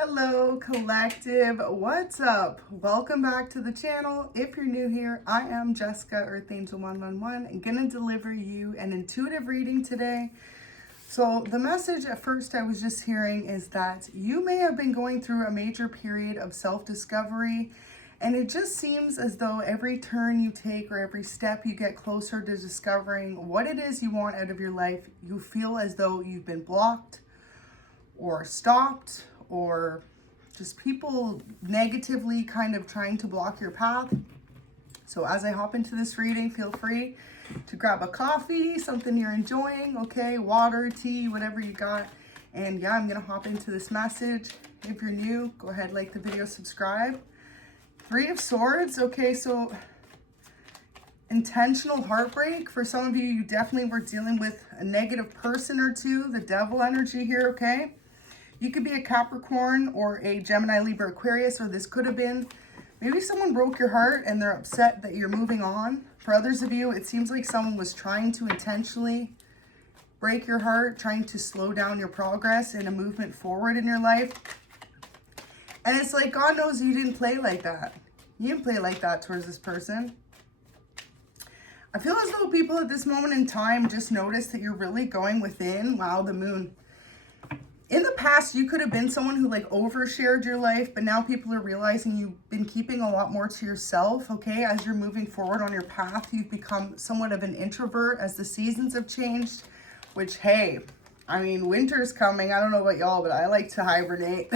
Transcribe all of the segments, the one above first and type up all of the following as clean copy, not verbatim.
Hello collective, what's up? Welcome back to the channel. If you're new here, I am Jessica, Earth Angel 111, and gonna deliver you an intuitive reading today. So the message at first I was just hearing is that you may have been going through a major period of self-discovery, and it just seems as though every turn you take or every step you get closer to discovering what it is you want out of your life, you feel as though you've been blocked or stopped, or just people negatively kind of trying to block your path. So as I hop into this reading, feel free to grab a coffee, something you're enjoying, okay, water, tea, whatever you got. And yeah, I'm gonna hop into this message. If you're new, go ahead, like the video, subscribe. Three of Swords, okay, so intentional heartbreak. For some of you, you definitely were dealing with a negative person or two, the devil energy here, okay? You could be a Capricorn or a Gemini, Libra, Aquarius, or this could have been maybe someone broke your heart and they're upset that you're moving on. For others of you, it seems like someone was trying to intentionally break your heart, trying to slow down your progress in a movement forward in your life. And it's like, God knows you didn't play like that. You didn't play like that towards this person. I feel as though people at this moment in time just notice that you're really going within. Wow, the moon. In the past, you could have been someone who like overshared your life, but now people are realizing you've been keeping a lot more to yourself, okay? As you're moving forward on your path, you've become somewhat of an introvert as the seasons have changed, which, hey, I mean, winter's coming. I don't know about y'all, but I like to hibernate,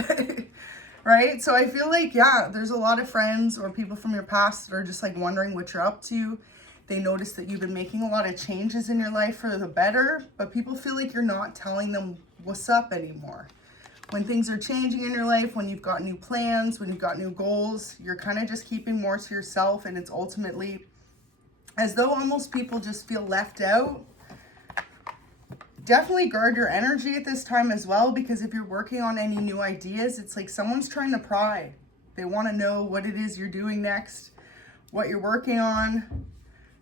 right? So I feel like, yeah, there's a lot of friends or people from your past that are just like wondering what you're up to. They notice that you've been making a lot of changes in your life for the better, but people feel like you're not telling them what's up anymore. When things are changing in your life, when you've got new plans, when you've got new goals, you're kind of just keeping more to yourself, and it's ultimately as though almost people just feel left out. Definitely guard your energy at this time as well, because if you're working on any new ideas, it's like someone's trying to pry. They want to know what it is you're doing next, what you're working on.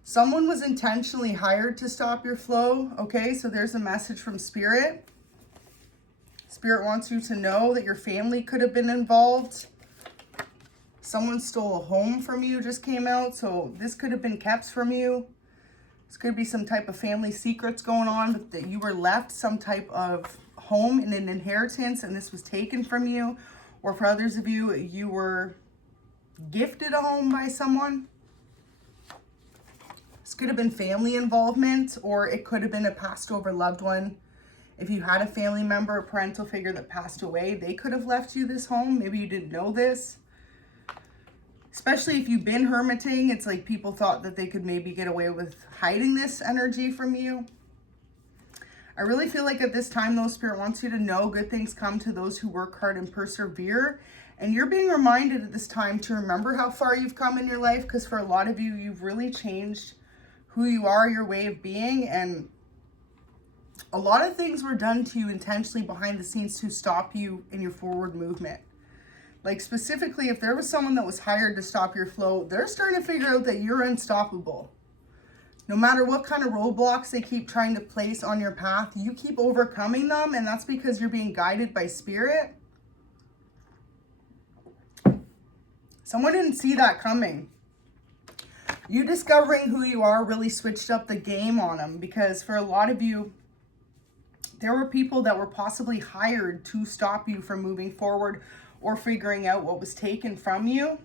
Someone was intentionally hired to stop your flow, okay? So there's a message from Spirit. Spirit wants you to know that your family could have been involved. Someone stole a home from you, just came out. So this could have been kept from you. This could be some type of family secrets going on, but that you were left some type of home in an inheritance and this was taken from you. Or for others of you, you were gifted a home by someone. This could have been family involvement, or it could have been a passed over loved one. If you had a family member or parental figure that passed away, they could have left you this home. Maybe you didn't know this. Especially if you've been hermiting, it's like people thought that they could maybe get away with hiding this energy from you. I really feel like at this time, though, Spirit wants you to know good things come to those who work hard and persevere. And you're being reminded at this time to remember how far you've come in your life, because for a lot of you, you've really changed who you are, your way of being, and a lot of things were done to you intentionally behind the scenes to stop you in your forward movement. Like specifically, if there was someone that was hired to stop your flow, they're starting to figure out that you're unstoppable. No matter what kind of roadblocks they keep trying to place on your path, you keep overcoming them, and that's because you're being guided by Spirit. Someone didn't see that coming. You discovering who you are really switched up the game on them, because for a lot of you, there were people that were possibly hired to stop you from moving forward or figuring out what was taken from you.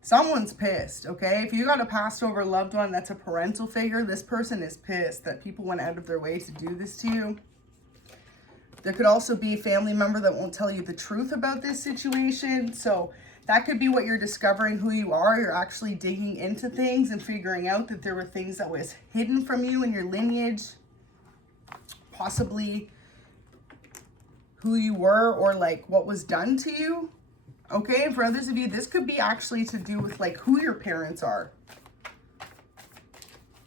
Someone's pissed, okay? If you got a passed over loved one that's a parental figure, this person is pissed that people went out of their way to do this to you. There could also be a family member that won't tell you the truth about this situation. So that could be what you're discovering who you are. You're actually digging into things and figuring out that there were things that was hidden from you in your lineage. Possibly who you were, or like what was done to you. Okay, and for others of you, this could be actually to do with like who your parents are.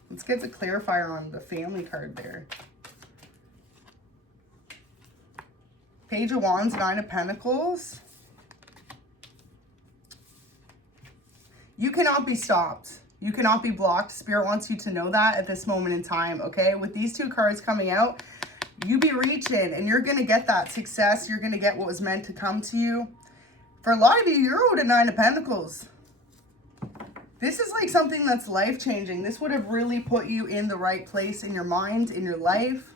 Let's get the clarifier on the family card there. Page of Wands, Nine of Pentacles. You cannot be stopped. You cannot be blocked. Spirit wants you to know that at this moment in time, okay? With these two cards coming out, You be reaching and you're going to get that success. You're going to get what was meant to come to you. For a lot of you, you're owed a 9 of Pentacles. This is like something that's life-changing. This would have really put you in the right place in your mind, in your life,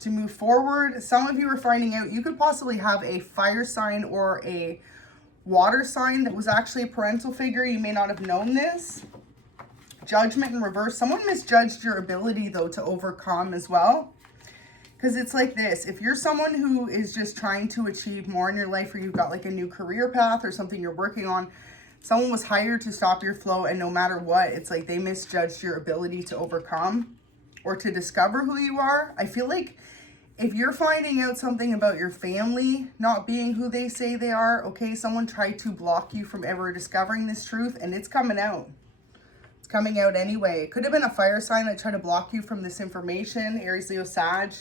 to move forward. Some of you are finding out you could possibly have a fire sign or a water sign that was actually a parental figure. You may not have known this. Judgment in reverse. Someone misjudged your ability, though, to overcome as well. Because it's like this. If you're someone who is just trying to achieve more in your life, or you've got like a new career path or something you're working on, someone was hired to stop your flow, and no matter what, it's like they misjudged your ability to overcome or to discover who you are. I feel like if you're finding out something about your family not being who they say they are, okay, someone tried to block you from ever discovering this truth, and it's coming out. It's coming out anyway. It could have been a fire sign that tried to block you from this information. Aries, Leo, Sag.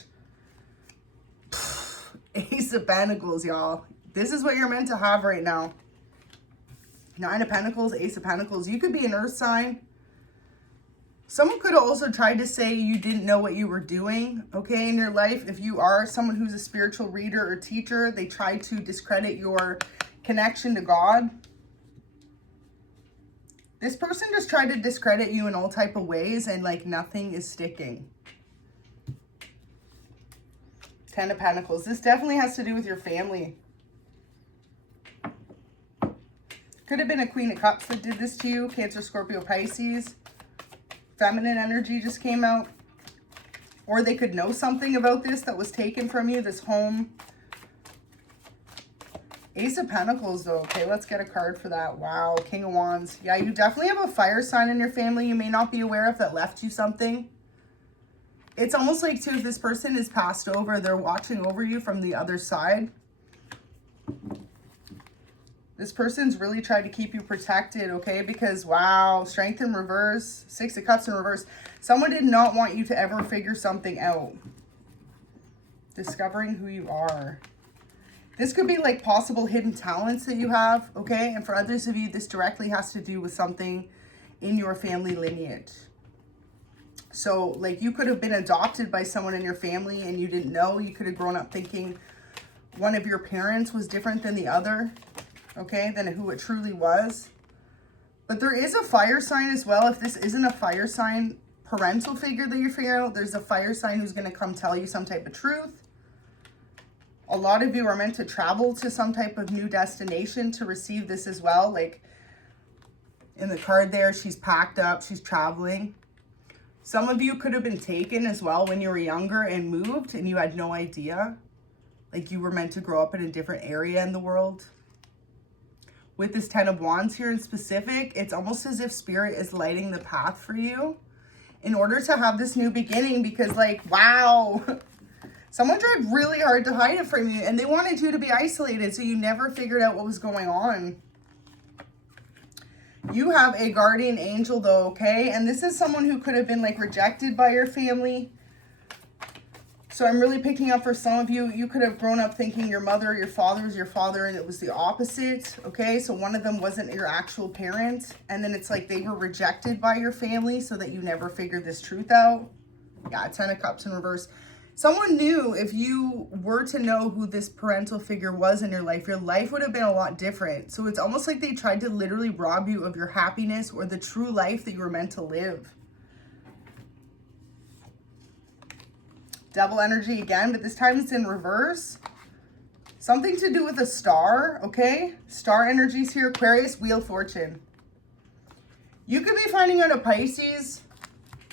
Ace of Pentacles, y'all. This is what you're meant to have right now. 9 of Pentacles, Ace of Pentacles. You could be an earth sign. Someone could have also tried to say you didn't know what you were doing, okay, in your life. If you are someone who's a spiritual reader or teacher, they tried to discredit your connection to God. This person just tried to discredit you in all type of ways, and like nothing is sticking. 10 of Pentacles. This definitely has to do with your family. Could have been a Queen of Cups that did this to you. Cancer, Scorpio, Pisces. Feminine energy just came out. Or they could know something about this that was taken from you, this home. Ace of Pentacles, though. Okay, let's get a card for that. Wow, King of Wands. Yeah, you definitely have a fire sign in your family you may not be aware of that left you something. It's almost like, too, if this person is passed over, they're watching over you from the other side. This person's really tried to keep you protected, okay? Because, wow, Strength in reverse, 6 of Cups in reverse. Someone did not want you to ever figure something out. Discovering who you are. This could be like possible hidden talents that you have, okay? And for others of you, this directly has to do with something in your family lineage. So, like, you could have been adopted by someone in your family and you didn't know. You could have grown up thinking one of your parents was different than the other, okay, than who it truly was. But there is a fire sign as well. If this isn't a fire sign parental figure that you're figuring out, there's a fire sign who's going to come tell you some type of truth. A lot of you are meant to travel to some type of new destination to receive this as well. Like, in the card there, she's packed up, she's traveling. Some of you could have been taken as well when you were younger and moved and you had no idea. Like, you were meant to grow up in a different area in the world. With this 10 of Wands here in specific, it's almost as if Spirit is lighting the path for you in order to have this new beginning, because, like, wow, someone tried really hard to hide it from you and they wanted you to be isolated, so you never figured out what was going on. You have a guardian angel, though, okay? And this is someone who could have been, like, rejected by your family. So I'm really picking up for some of you, you could have grown up thinking your mother or your father was your father and it was the opposite, okay? So one of them wasn't your actual parent. And then it's like they were rejected by your family so that you never figured this truth out. Yeah, 10 of Cups in reverse. Someone knew if you were to know who this parental figure was in your life would have been a lot different. So it's almost like they tried to literally rob you of your happiness or the true life that you were meant to live. Devil energy again, but this time it's in reverse. Something to do with a star, okay? Star energies here, Aquarius, Wheel of Fortune. You could be finding out a Pisces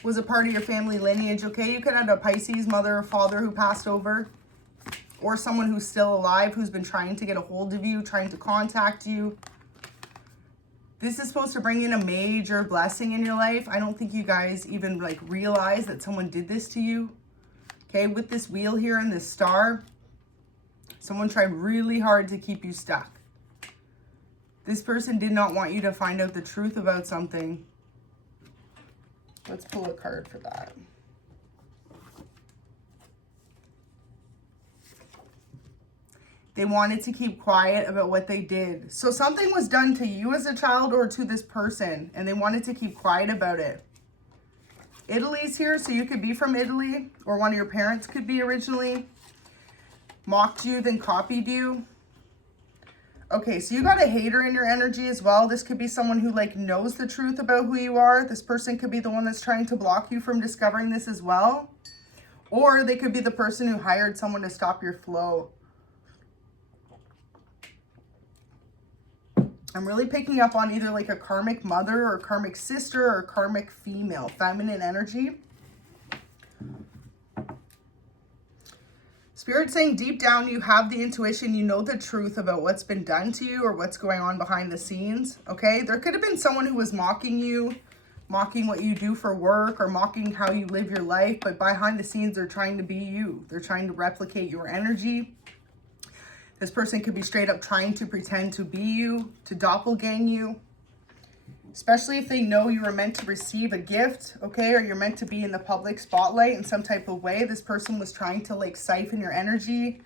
was a part of your family lineage, okay? You could have a Pisces mother or father who passed over, or someone who's still alive who's been trying to get a hold of you, trying to contact you. This is supposed to bring in a major blessing in your life. I don't think you guys even like realize that someone did this to you. Okay, with this wheel here and this star, someone tried really hard to keep you stuck. This person did not want you to find out the truth about something. Let's pull a card for that. They wanted to keep quiet about what they did. So something was done to you as a child or to this person, and they wanted to keep quiet about it. Italy's here, so you could be from Italy, or one of your parents could be originally. Mocked you, then copied you. Okay, so you got a hater in your energy as well. This could be someone who like knows the truth about who you are. This person could be the one that's trying to block you from discovering this as well. Or they could be the person who hired someone to stop your flow. I'm really picking up on either like a karmic mother or karmic sister or karmic female, feminine energy. Spirit saying deep down you have the intuition, you know the truth about what's been done to you or what's going on behind the scenes, okay? There could have been someone who was mocking you, mocking what you do for work or mocking how you live your life, but behind the scenes they're trying to be you. They're trying to replicate your energy. This person could be straight up trying to pretend to be you, to doppelgang you. Especially if they know you were meant to receive a gift, okay? Or you're meant to be in the public spotlight in some type of way. This person was trying to like siphon your energy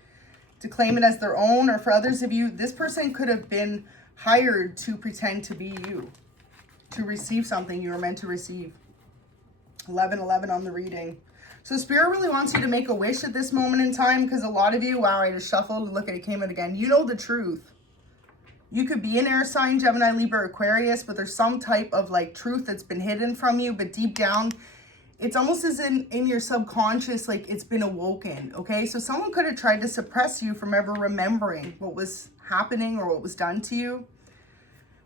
to claim it as their own. Or for others of you, this person could have been hired to pretend to be you, to receive something you were meant to receive. 1111 on the reading. So Spirit really wants you to make a wish at this moment in time, because a lot of you, wow, I just shuffled, look at it, came out again. You know the truth. You could be an air sign, Gemini, Libra, Aquarius, but there's some type of like truth that's been hidden from you, but deep down, it's almost as in your subconscious, like it's been awoken, okay? So someone could have tried to suppress you from ever remembering what was happening or what was done to you.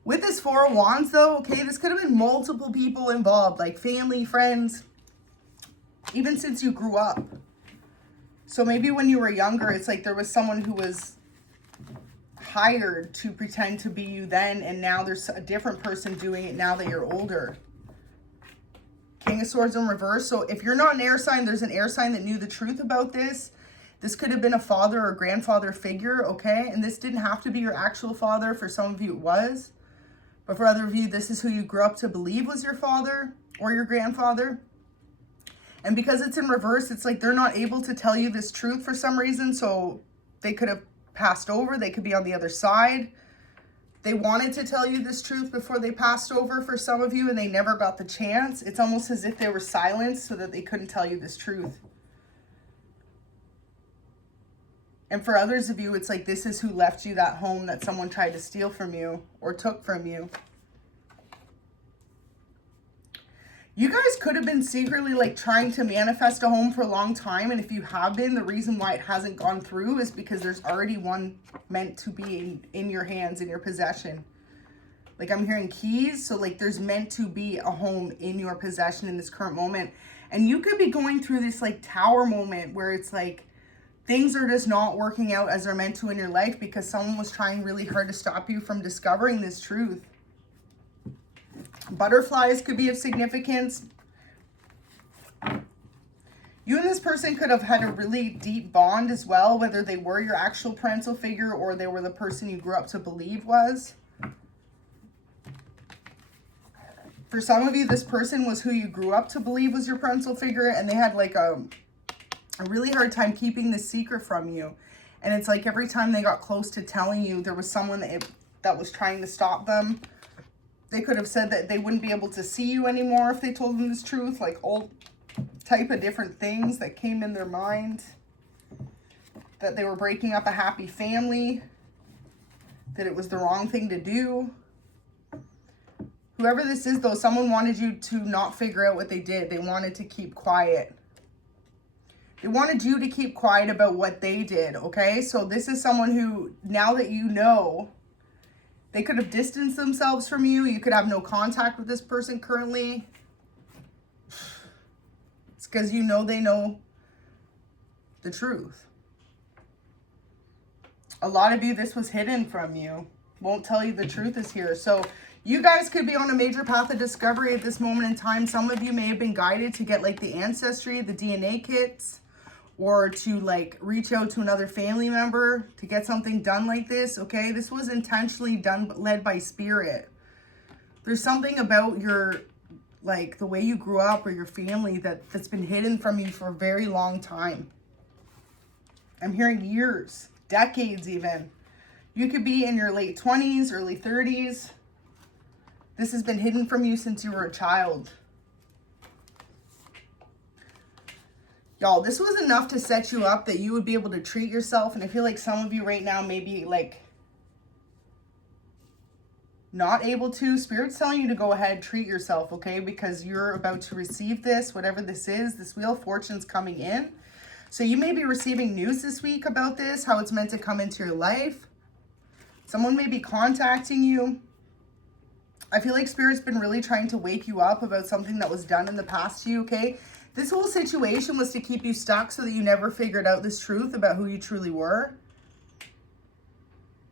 With this Four of Wands though, okay, this could have been multiple people involved, like family, friends, even since you grew up. So maybe when you were younger, it's like there was someone who was hired to pretend to be you then, and now there's a different person doing it now that you're older. King of Swords in reverse. So if you're not an air sign, there's an air sign that knew the truth about this. This could have been a father or grandfather figure, okay? And this didn't have to be your actual father. For some of you it was. But for other of you, this is who you grew up to believe was your father or your grandfather. And because it's in reverse, it's like they're not able to tell you this truth for some reason. So they could have passed over. They could be on the other side. They wanted to tell you this truth before they passed over for some of you, and they never got the chance. It's almost as if they were silenced so that they couldn't tell you this truth. And for others of you, it's like this is who left you that home that someone tried to steal from you or took from you. You guys could have been secretly like trying to manifest a home for a long time. And if you have been, the reason why it hasn't gone through is because there's already one meant to be in your hands, in your possession. Like I'm hearing keys. So like there's meant to be a home in your possession in this current moment. And you could be going through this like tower moment where it's like things are just not working out as they're meant to in your life because someone was trying really hard to stop you from discovering this truth. Butterflies could be of significance. You and this person could have had a really deep bond as well, whether they were your actual parental figure or they were the person you grew up to believe was. For some of you, this person was who you grew up to believe was your parental figure, and they had like a really hard time keeping this secret from you. And it's like every time they got close to telling you, there was someone that was trying to stop them. They could have said that they wouldn't be able to see you anymore if they told them this truth, like all type of different things that came in their mind. That they were breaking up a happy family, that it was the wrong thing to do. Whoever this is though, someone wanted you to not figure out what they did. They wanted to keep quiet. They wanted you to keep quiet about what they did, okay? So this is someone who, now that you know, they could have distanced themselves from you. You could have no contact with this person currently. It's because you know they know the truth. A lot of you, this was hidden from you. Won't tell you the truth is here. So you guys could be on a major path of discovery at this moment in time. Some of you may have been guided to get like the ancestry, the DNA kits, or to like reach out to another family member to get something done like this, okay? This was intentionally done, led by spirit. There's something about your, like the way you grew up or your family that's been hidden from you for a very long time. I'm hearing years, decades even. You could be in your late 20s, early 30s. This has been hidden from you since you were a child. Y'all, this was enough to set you up that you would be able to treat yourself. And I feel like some of you right now may be like not able to. Spirit's telling you to go ahead, treat yourself, okay? Because you're about to receive this, whatever this is. This Wheel of Fortune's coming in. So you may be receiving news this week about this, how it's meant to come into your life. Someone may be contacting you. I feel like Spirit's been really trying to wake you up about something that was done in the past to you, okay? This whole situation was to keep you stuck so that you never figured out this truth about who you truly were.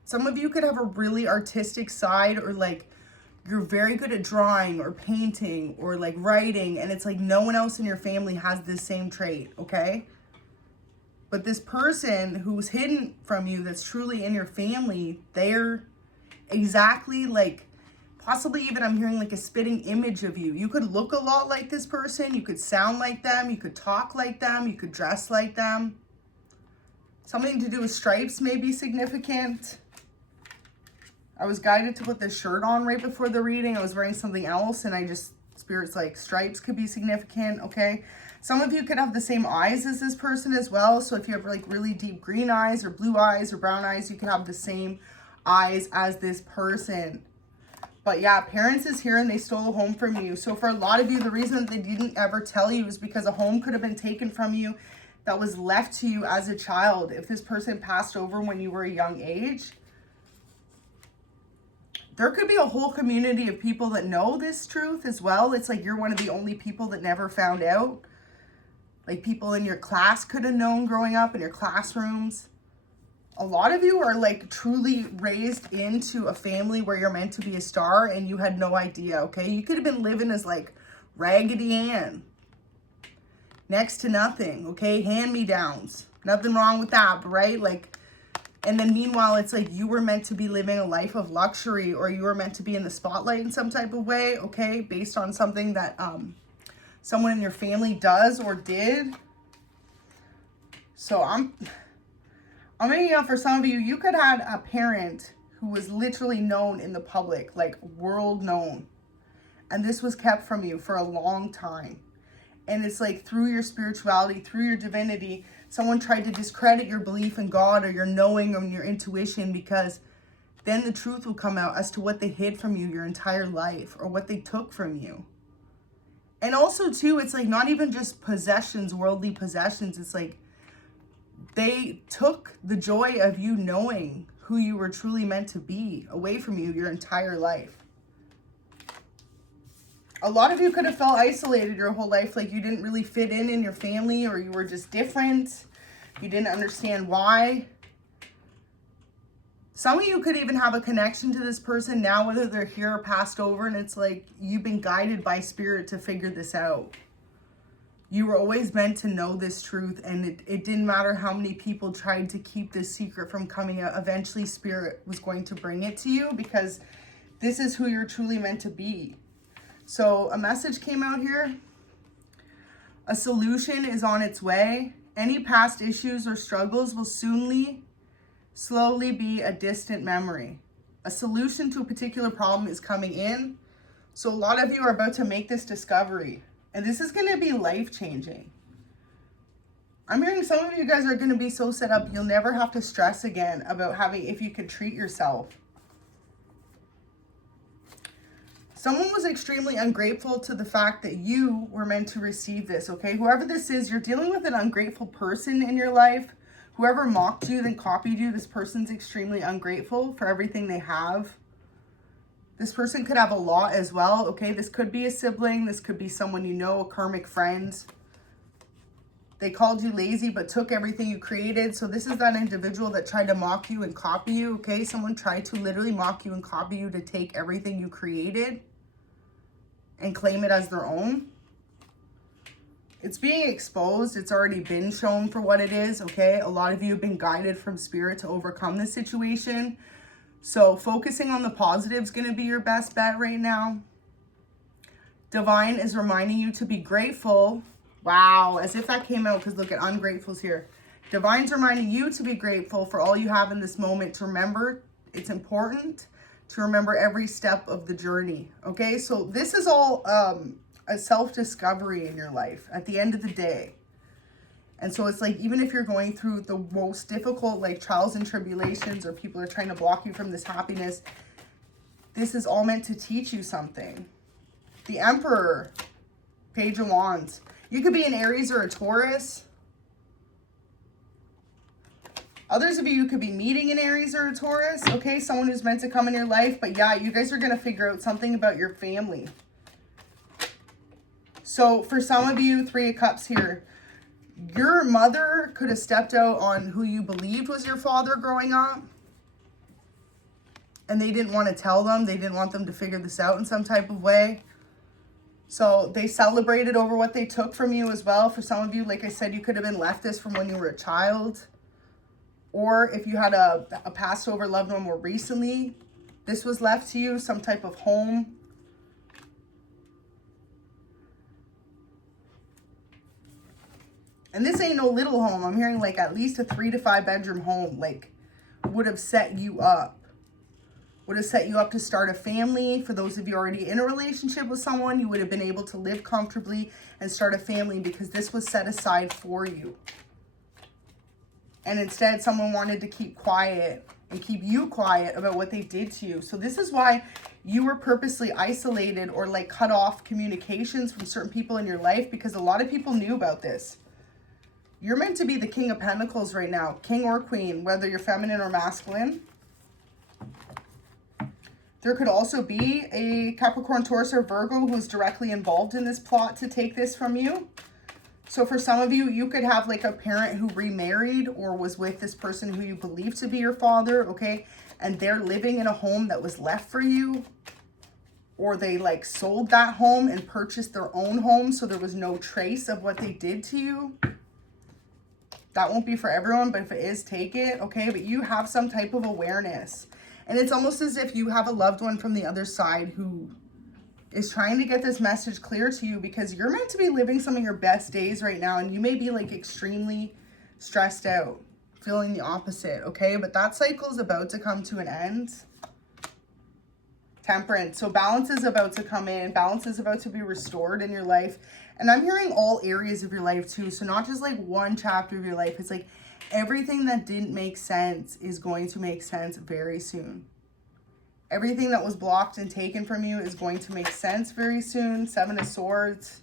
Some of you could have a really artistic side, or like you're very good at drawing or painting or like writing, and it's like no one else in your family has this same trait, okay? But this person who's hidden from you that's truly in your family, they're exactly like, possibly even I'm hearing like a spitting image of you. You could look a lot like this person. You could sound like them. You could talk like them. You could dress like them. Something to do with stripes may be significant. I was guided to put this shirt on right before the reading. I was wearing something else and Spirit's like stripes could be significant, okay? Some of you could have the same eyes as this person as well. So if you have like really deep green eyes or blue eyes or brown eyes, you could have the same eyes as this person. But yeah, parents is here and they stole a home from you. So for a lot of you, the reason that they didn't ever tell you is because a home could have been taken from you that was left to you as a child. If this person passed over when you were a young age, there could be a whole community of people that know this truth as well. It's like you're one of the only people that never found out. Like people in your class could have known growing up in your classrooms. A lot of you are like truly raised into a family where you're meant to be a star and you had no idea, okay? You could have been living as like Raggedy Ann. Next to nothing, okay? Hand-me-downs. Nothing wrong with that, right? Like, and then meanwhile, it's like you were meant to be living a life of luxury, or you were meant to be in the spotlight in some type of way, okay? Based on something that someone in your family does or did. So I'm making out for some of you, you could have a parent who was literally known in the public, like world known. And this was kept from you for a long time. And it's like through your spirituality, through your divinity, someone tried to discredit your belief in God or your knowing or your intuition, because then the truth will come out as to what they hid from you your entire life or what they took from you. And also too, it's like not even just possessions, worldly possessions. It's like they took the joy of you knowing who you were truly meant to be away from you your entire life. A lot of you could have felt isolated your whole life, like you didn't really fit in your family, or you were just different. You didn't understand why. Some of you could even have a connection to this person now, whether they're here or passed over, and it's like you've been guided by Spirit to figure this out. You were always meant to know this truth, and it didn't matter how many people tried to keep this secret from coming out. Eventually, Spirit was going to bring it to you, because this is who you're truly meant to be. So a message came out here. A solution is on its way. Any past issues or struggles will slowly be a distant memory. A solution to a particular problem is coming in. So a lot of you are about to make this discovery. And this is going to be life-changing. I'm hearing some of you guys are going to be so set up, you'll never have to stress again about if you could treat yourself. Someone was extremely ungrateful to the fact that you were meant to receive this, okay? Whoever this is, you're dealing with an ungrateful person in your life. Whoever mocked you, then copied you, this person's extremely ungrateful for everything they have. This person could have a lot as well, okay? This could be a sibling. This could be someone you know, a karmic friend. They called you lazy but took everything you created. So this is that individual that tried to mock you and copy you, okay? Someone tried to literally mock you and copy you to take everything you created and claim it as their own. It's being exposed. It's already been shown for what it is, okay? A lot of you have been guided from Spirit to overcome this situation. So focusing on the positive is going to be your best bet right now. Divine is reminding you to be grateful. Wow, as if that came out, because look at ungrateful's here. Divine's reminding you to be grateful for all you have in this moment. To remember, it's important to remember every step of the journey, okay? So this is all a self-discovery in your life at the end of the day. And so it's like, even if you're going through the most difficult, like trials and tribulations, or people are trying to block you from this happiness, this is all meant to teach you something. The Emperor, Page of Wands. You could be an Aries or a Taurus. Others of you could be meeting an Aries or a Taurus, okay? Someone who's meant to come in your life. But yeah, you guys are going to figure out something about your family. So for some of you, Three of Cups here. Your mother could have stepped out on who you believed was your father growing up. And they didn't want to tell them. They didn't want them to figure this out in some type of way. So they celebrated over what they took from you as well. For some of you, like I said, you could have been left this from when you were a child. Or if you had a passed over loved one more recently, this was left to you, some type of home. And this ain't no little home. I'm hearing like at least a 3 to 5 bedroom home, like would have set you up. Would have set you up to start a family. For those of you already in a relationship with someone, you would have been able to live comfortably and start a family because this was set aside for you. And instead, someone wanted to keep quiet and keep you quiet about what they did to you. So this is why you were purposely isolated or like cut off communications from certain people in your life, because a lot of people knew about this. You're meant to be the King of Pentacles right now, king or queen, whether you're feminine or masculine. There could also be a Capricorn, Taurus, or Virgo who's directly involved in this plot to take this from you. So for some of you, you could have like a parent who remarried or was with this person who you believe to be your father, okay? And they're living in a home that was left for you. Or they like sold that home and purchased their own home, so there was no trace of what they did to you. That won't be for everyone, but if it is, take it, okay? But you have some type of awareness. And it's almost as if you have a loved one from the other side who is trying to get this message clear to you, because you're meant to be living some of your best days right now. And you may be like extremely stressed out, feeling the opposite, okay? But that cycle is about to come to an end. Temperance. So balance is about to come in. Balance is about to be restored in your life. And I'm hearing all areas of your life too. So not just like one chapter of your life. It's like everything that didn't make sense is going to make sense very soon. Everything that was blocked and taken from you is going to make sense very soon. 7 of Swords.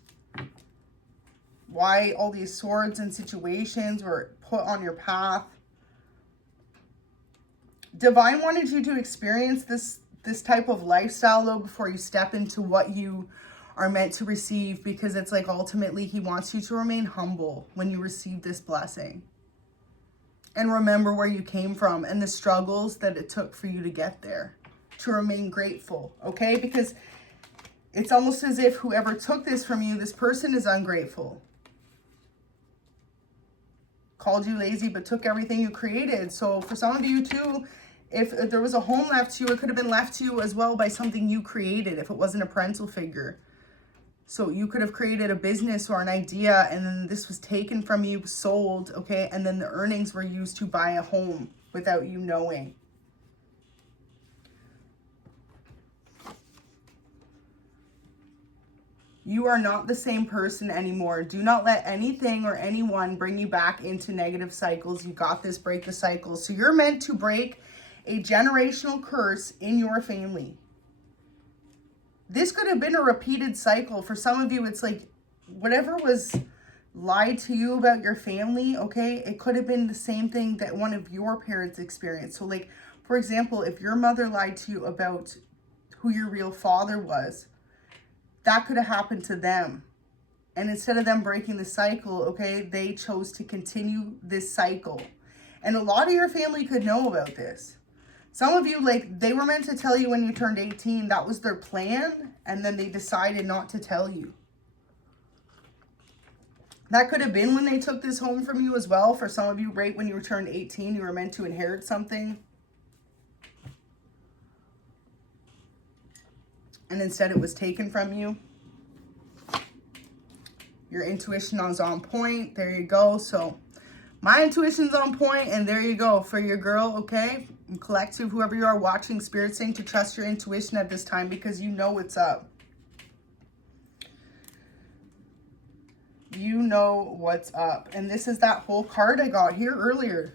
Why all these swords and situations were put on your path. Divine wanted you to experience this type of lifestyle though before you step into what you are meant to receive, because it's like ultimately he wants you to remain humble when you receive this blessing. And remember where you came from and the struggles that it took for you to get there. To remain grateful, okay? Because it's almost as if whoever took this from you, this person is ungrateful. Called you lazy, but took everything you created. So for some of you too, if there was a home left to you, it could have been left to you as well by something you created if it wasn't a parental figure. So you could have created a business or an idea, and then this was taken from you, sold, okay? And then the earnings were used to buy a home without you knowing. You are not the same person anymore. Do not let anything or anyone bring you back into negative cycles. You got this. Break the cycles. So you're meant to break a generational curse in your family. This could have been a repeated cycle. For some of you, it's like whatever was lied to you about your family, okay? It could have been the same thing that one of your parents experienced. So like, for example, if your mother lied to you about who your real father was, that could have happened to them. And instead of them breaking the cycle, okay, they chose to continue this cycle. And a lot of your family could know about this. Some of you, like, they were meant to tell you when you turned 18. That was their plan. And then they decided not to tell you. That could have been when they took this home from you as well. For some of you, right when you turned 18, you were meant to inherit something. And instead it was taken from you. Your intuition is on point. There you go. So my intuition's on point, and there you go for your girl, okay? And collective, whoever you are watching, Spirit saying to trust your intuition at this time because you know what's up. You know what's up. And this is that whole card I got here earlier.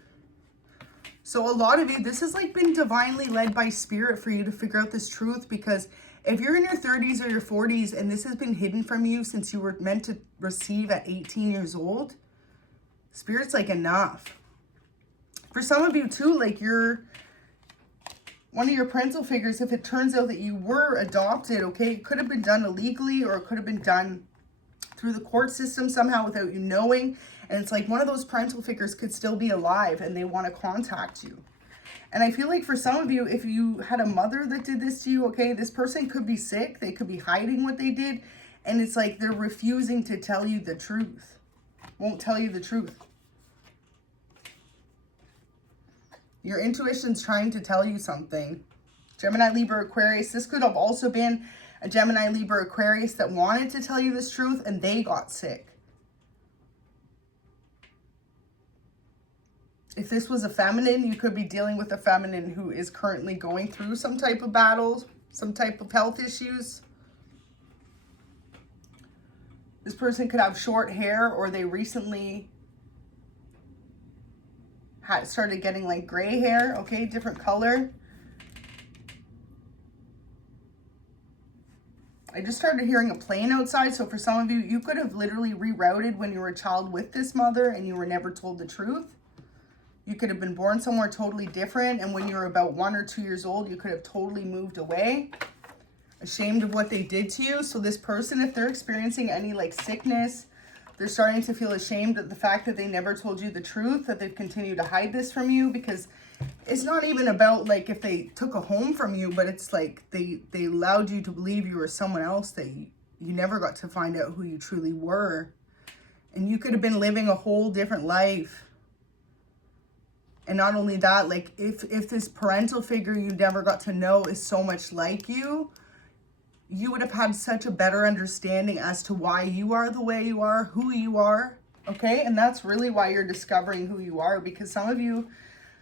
So a lot of you, this has like been divinely led by spirit for you to figure out this truth, because if you're in your 30s or your 40s and this has been hidden from you since you were meant to receive at 18 years old, spirit's like, enough. For some of you too, like one of your parental figures, if it turns out that you were adopted, okay, it could have been done illegally, or it could have been done through the court system somehow without you knowing. And it's like one of those parental figures could still be alive and they want to contact you. And I feel like for some of you, if you had a mother that did this to you, okay, this person could be sick. They could be hiding what they did. And it's like they're refusing to tell you the truth. Won't tell you the truth. Your intuition's trying to tell you something. Gemini, Libra, Aquarius. This could have also been a Gemini, Libra, Aquarius that wanted to tell you this truth and they got sick. If this was a feminine, you could be dealing with a feminine who is currently going through some type of battles, some type of health issues. This person could have short hair, or they recently started getting like gray hair, okay, different color. I just started hearing a plane outside. So for some of you, you could have literally rerouted when you were a child with this mother and you were never told the truth. You could have been born somewhere totally different, and when you were about 1 or 2 years old, you could have totally moved away, ashamed of what they did to you. So this person, if they're experiencing any like sickness, they're starting to feel ashamed at the fact that they never told you the truth, that they've continued to hide this from you, because it's not even about like if they took a home from you, but it's like they allowed you to believe you were someone else, that you never got to find out who you truly were. And you could have been living a whole different life. And not only that, like if this parental figure you never got to know is so much like you, you would have had such a better understanding as to why you are the way you are, who you are, okay? And that's really why you're discovering who you are, because some of you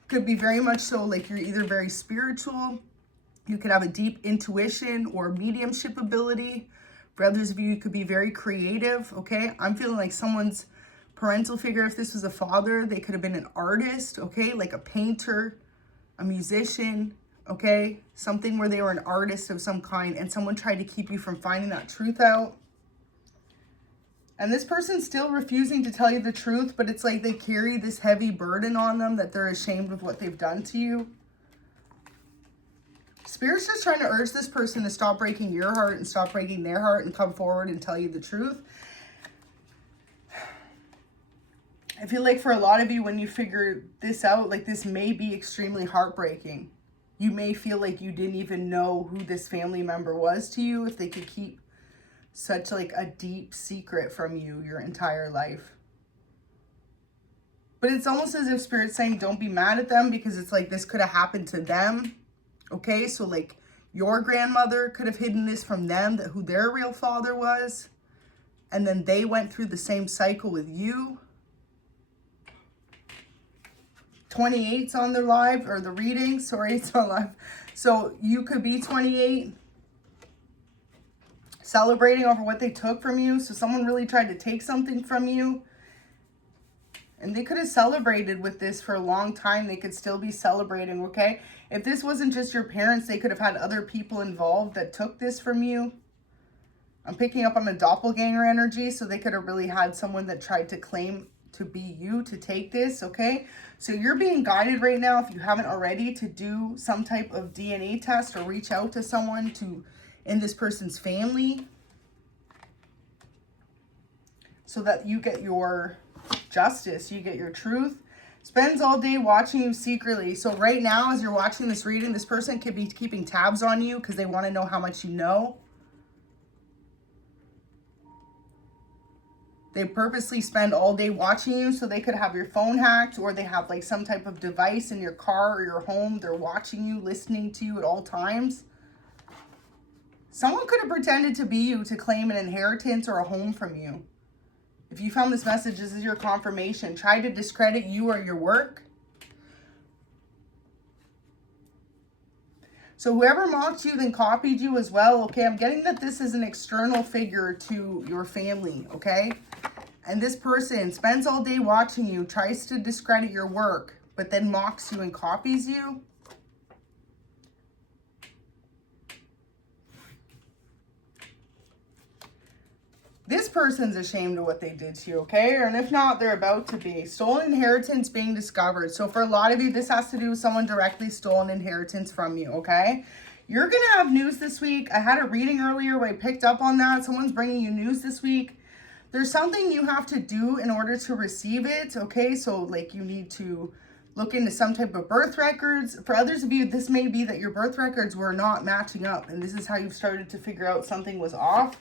could be very much so like you're either very spiritual, you could have a deep intuition or mediumship ability. For others of you, you could be very creative, okay? I'm feeling like someone's parental figure, if this was a father, they could have been an artist, okay? Like a painter, a musician, okay? Something where they were an artist of some kind, and someone tried to keep you from finding that truth out. And this person's still refusing to tell you the truth, but it's like they carry this heavy burden on them that they're ashamed of what they've done to you. Spirit's just trying to urge this person to stop breaking your heart and stop breaking their heart and come forward and tell you the truth. I feel like for a lot of you, when you figure this out, like this may be extremely heartbreaking. You may feel like you didn't even know who this family member was to you if they could keep such like a deep secret from you your entire life. But it's almost as if Spirit's saying don't be mad at them, because it's like this could have happened to them. Okay, so like your grandmother could have hidden this from them, that who their real father was. And then they went through the same cycle with you. 28's on their live, or the reading, sorry, it's on live. So you could be 28, celebrating over what they took from you. So someone really tried to take something from you, and they could have celebrated with this for a long time. They could still be celebrating, okay? If this wasn't just your parents, they could have had other people involved that took this from you. I'm picking up on a doppelganger energy, so they could have really had someone that tried to claim to be you to take this, okay? So you're being guided right now, if you haven't already, to do some type of DNA test or reach out to someone in this person's family, so that you get your justice, you get your truth. Spends all day watching you secretly. So right now, as you're watching this reading, this person could be keeping tabs on you because they want to know how much you know. They purposely spend all day watching you, so they could have your phone hacked, or they have like some type of device in your car or your home. They're watching you, listening to you at all times. Someone could have pretended to be you to claim an inheritance or a home from you. If you found this message, this is your confirmation. Try to discredit you or your work. So whoever mocked you then copied you as well, okay? I'm getting that this is an external figure to your family, okay? and this person spends all day watching you, tries to discredit your work, but then mocks you and copies you, this person's ashamed of what they did to you, okay? And if not, they're about to be. Stolen inheritance being discovered. So for a lot of you, this has to do with someone directly stolen inheritance from you, okay? You're going to have news this week. I had a reading earlier where I picked up on that. Someone's bringing you news this week. There's something you have to do in order to receive it, okay? So like you need to look into some type of birth records. For others of you, this may be that your birth records were not matching up, and this is how you've started to figure out something was off.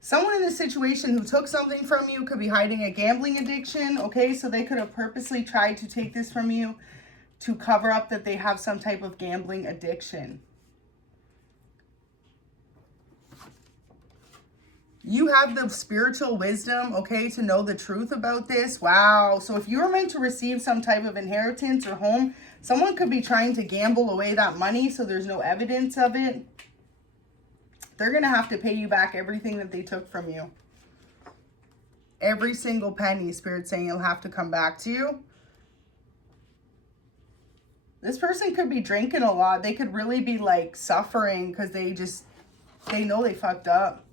Someone in this situation who took something from you could be hiding a gambling addiction, okay? So they could have purposely tried to take this from you to cover up that they have some type of gambling addiction. You have the spiritual wisdom, okay, to know the truth about this. Wow. So if you were meant to receive some type of inheritance or home, someone could be trying to gamble away that money so there's no evidence of it. They're going to have to pay you back everything that they took from you. Every single penny, Spirit's saying it'll have to come back to you. This person could be drinking a lot. They could really be like suffering because they know they fucked up.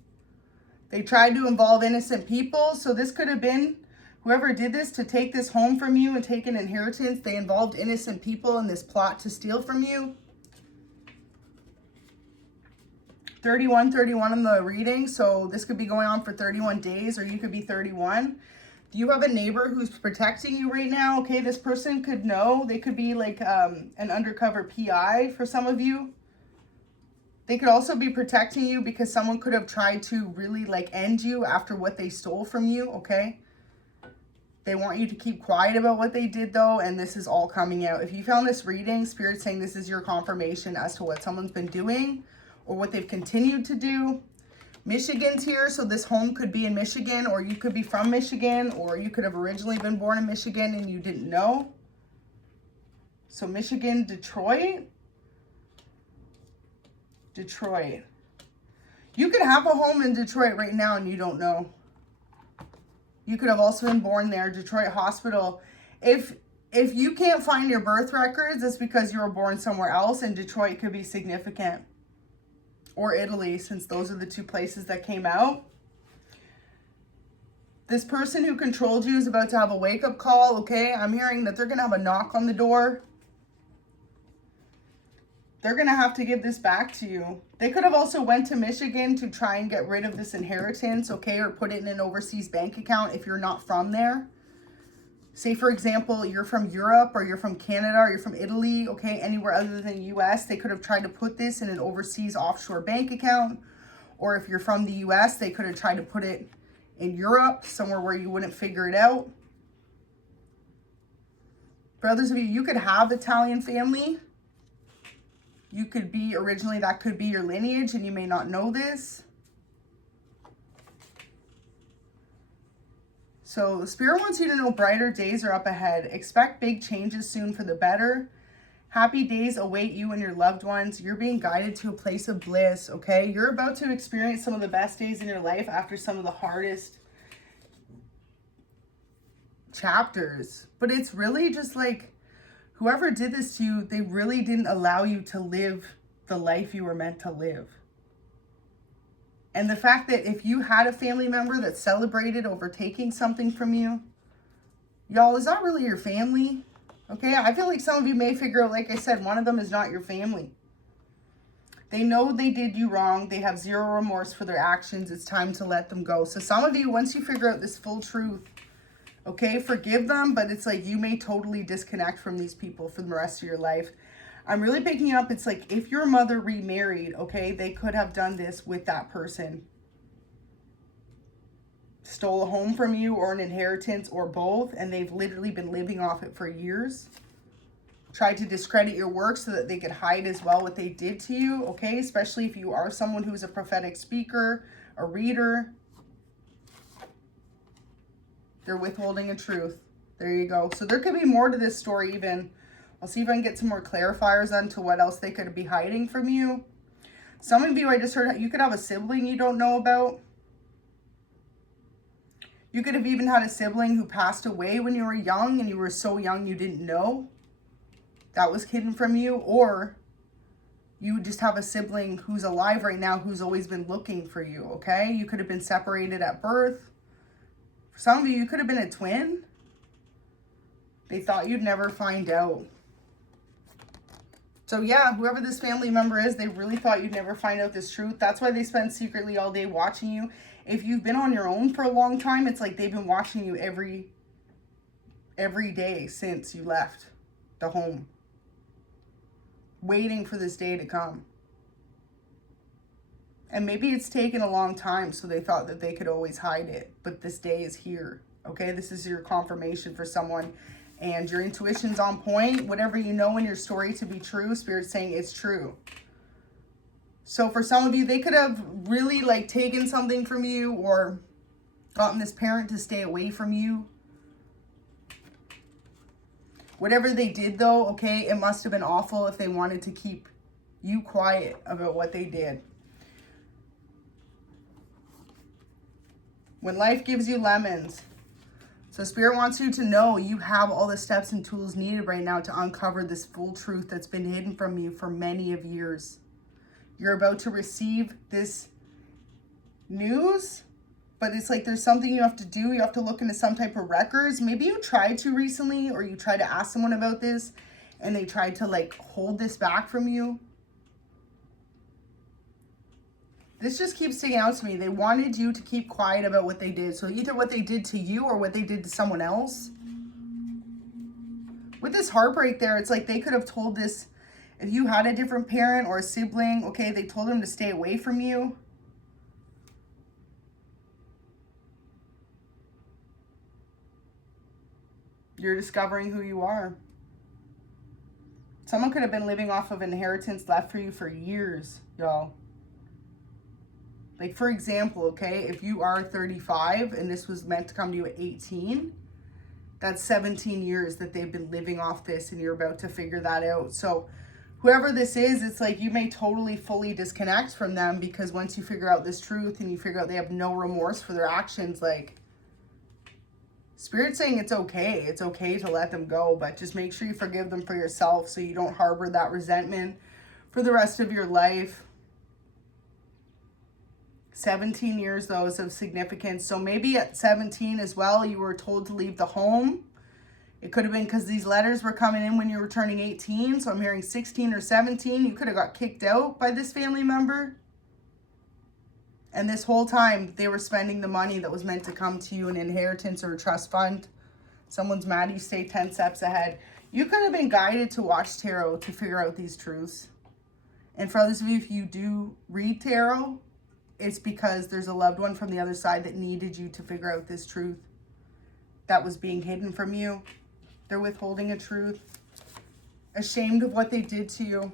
They tried to involve innocent people. So this could have been whoever did this to take this home from you and take an inheritance. They involved innocent people in this plot to steal from you. 31 on the reading, so this could be going on for 31 days, or you could be 31. You have a neighbor who's protecting you right now, okay? This person could know. They could be like an undercover PI for some of you. They could also be protecting you because someone could have tried to really like end you after what they stole from you, okay? They want you to keep quiet about what they did though, and this is all coming out. If you found this reading, Spirit's saying this is your confirmation as to what someone's been doing or what they've continued to do. Michigan's here, so this home could be in Michigan, or you could be from Michigan, or you could have originally been born in Michigan and you didn't know. So Michigan, Detroit. You could have a home in Detroit right now and you don't know. You could have also been born there. Detroit Hospital. If you can't find your birth records, it's because you were born somewhere else, and Detroit could be significant. Or Italy, since those are the two places that came out. This person who controlled you is about to have a wake-up call, okay? I'm hearing that they're going to have a knock on the door. They're going to have to give this back to you. They could have also went to Michigan to try and get rid of this inheritance, okay? Or put it in an overseas bank account if you're not from there. Say, for example, you're from Europe, or you're from Canada, or you're from Italy, okay, anywhere other than US. They could have tried to put this in an overseas offshore bank account. Or if you're from the US, they could have tried to put it in Europe, somewhere where you wouldn't figure it out. For others of you, you could have Italian family. You could be originally, that could be your lineage, and you may not know this. So Spirit wants you to know brighter days are up ahead. Expect big changes soon for the better. Happy days await you and your loved ones. You're being guided to a place of bliss, okay? You're about to experience some of the best days in your life after some of the hardest chapters. But it's really just like, whoever did this to you, they really didn't allow you to live the life you were meant to live. And the fact that if you had a family member that celebrated over taking something from you, y'all, is that really your family? Okay, I feel like some of you may figure out, like I said, one of them is not your family. They know they did you wrong. They have zero remorse for their actions. It's time to let them go. So some of you, once you figure out this full truth, okay, forgive them, but it's like you may totally disconnect from these people for the rest of your life. I'm really picking up, it's like if your mother remarried, okay, they could have done this with that person. Stole a home from you or an inheritance or both, and they've literally been living off it for years. Tried to discredit your work so that they could hide as well what they did to you, okay? Especially if you are someone who's a prophetic speaker, a reader. They're withholding a truth. There you go. So there could be more to this story even. I'll see if I can get some more clarifiers onto what else they could be hiding from you. Some of you, I just heard, you could have a sibling you don't know about. You could have even had a sibling who passed away when you were young and you were so young you didn't know. That was hidden from you. Or you just have a sibling who's alive right now who's always been looking for you, okay? You could have been separated at birth. For some of you, you could have been a twin. They thought you'd never find out. So yeah, whoever this family member is, they really thought you'd never find out this truth. That's why they spend secretly all day watching you. If you've been on your own for a long time, it's like they've been watching you every day since you left the home, waiting for this day to come. And maybe it's taken a long time, so they thought that they could always hide it. But this day is here, okay? This is your confirmation for someone. And your intuition's on point. Whatever you know in your story to be true, Spirit's saying it's true. So for some of you, they could have really like taken something from you or gotten this parent to stay away from you. Whatever they did though, okay, it must have been awful if they wanted to keep you quiet about what they did. When life gives you lemons. So Spirit wants you to know you have all the steps and tools needed right now to uncover this full truth that's been hidden from you for many of years. You're about to receive this news, but it's like there's something you have to do. You have to look into some type of records. Maybe you tried to recently, or you tried to ask someone about this and they tried to like hold this back from you. This just keeps sticking out to me. They wanted you to keep quiet about what they did. So either what they did to you or what they did to someone else. With this heartbreak there, it's like they could have told this, if you had a different parent or a sibling, okay, they told them to stay away from you. You're discovering who you are. Someone could have been living off of inheritance left for you for years, y'all. Like, for example, okay, if you are 35 and this was meant to come to you at 18, that's 17 years that they've been living off this and you're about to figure that out. So whoever this is, it's like you may totally fully disconnect from them because once you figure out this truth and you figure out they have no remorse for their actions, like, Spirit's saying it's okay. It's okay to let them go, but just make sure you forgive them for yourself so you don't harbor that resentment for the rest of your life. 17 years, though, is of significance. So maybe at 17 as well, you were told to leave the home. It could have been because these letters were coming in when you were turning 18. So I'm hearing 16 or 17. You could have got kicked out by this family member. And this whole time, they were spending the money that was meant to come to you in inheritance or a trust fund. Someone's mad you stay 10 steps ahead. You could have been guided to watch tarot to figure out these truths. And for others of you, if you do read tarot, it's because there's a loved one from the other side that needed you to figure out this truth that was being hidden from you. They're withholding a truth, ashamed of what they did to you.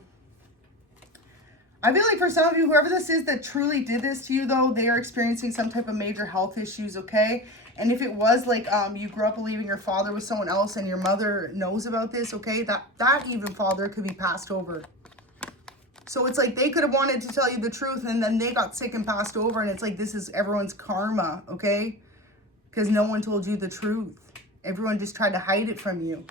I feel like for some of you, whoever this is that truly did this to you, though, they are experiencing some type of major health issues, okay? And if it was like you grew up believing your father was someone else and your mother knows about this, okay, that even father could be passed over. So it's like they could have wanted to tell you the truth and then they got sick and passed over, and it's like this is everyone's karma, okay? Because no one told you the truth. Everyone just tried to hide it from you.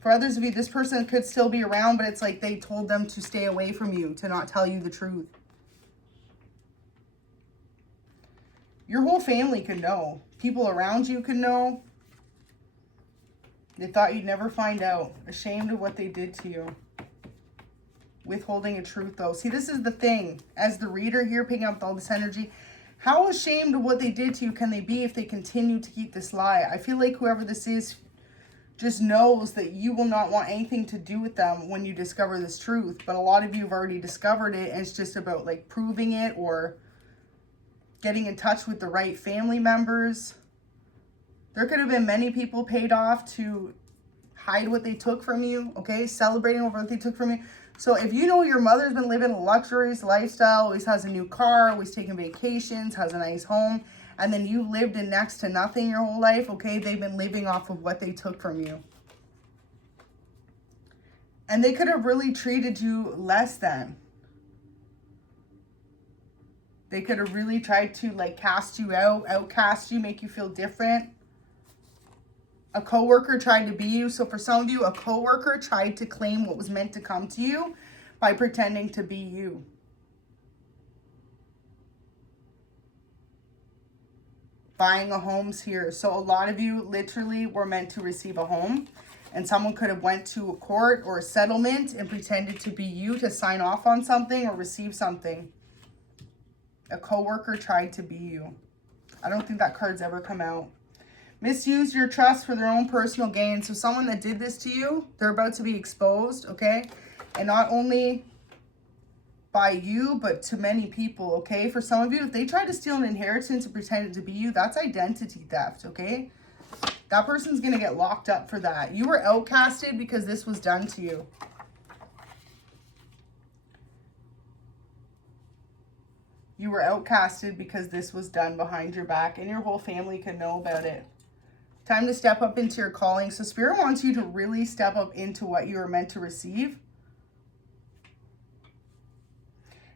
For others of you, this person could still be around, but it's like they told them to stay away from you, to not tell you the truth. Your whole family could know. People around you could know. They thought you'd never find out. Ashamed of what they did to you. Withholding a truth, though. See, this is the thing. As the reader here, picking up all this energy, how ashamed of what they did to you can they be if they continue to keep this lie? I feel like whoever this is just knows that you will not want anything to do with them when you discover this truth. But a lot of you have already discovered it, and it's just about like proving it or getting in touch with the right family members. There could have been many people paid off to hide what they took from you, okay? Celebrating over what they took from you. So if you know your mother's been living a luxurious lifestyle, always has a new car, always taking vacations, has a nice home, and then you lived in next to nothing your whole life, okay? They've been living off of what they took from you. And they could have really treated you less than. They could have really tried to like cast you out, outcast you, make you feel different. A coworker tried to be you. So for some of you, a coworker tried to claim what was meant to come to you by pretending to be you. Buying a home's here. So a lot of you literally were meant to receive a home, and someone could have went to a court or a settlement and pretended to be you to sign off on something or receive something. A coworker tried to be you. I don't think that card's ever come out. Misused your trust for their own personal gain. So someone that did this to you, they're about to be exposed, okay? And not only by you, but to many people, okay? For some of you, if they try to steal an inheritance and pretend to be you, that's identity theft, okay? That person's going to get locked up for that. You were outcasted because this was done to you. You were outcasted because this was done behind your back, and your whole family could know about it. Time to step up into your calling. So Spirit wants you to really step up into what you are meant to receive.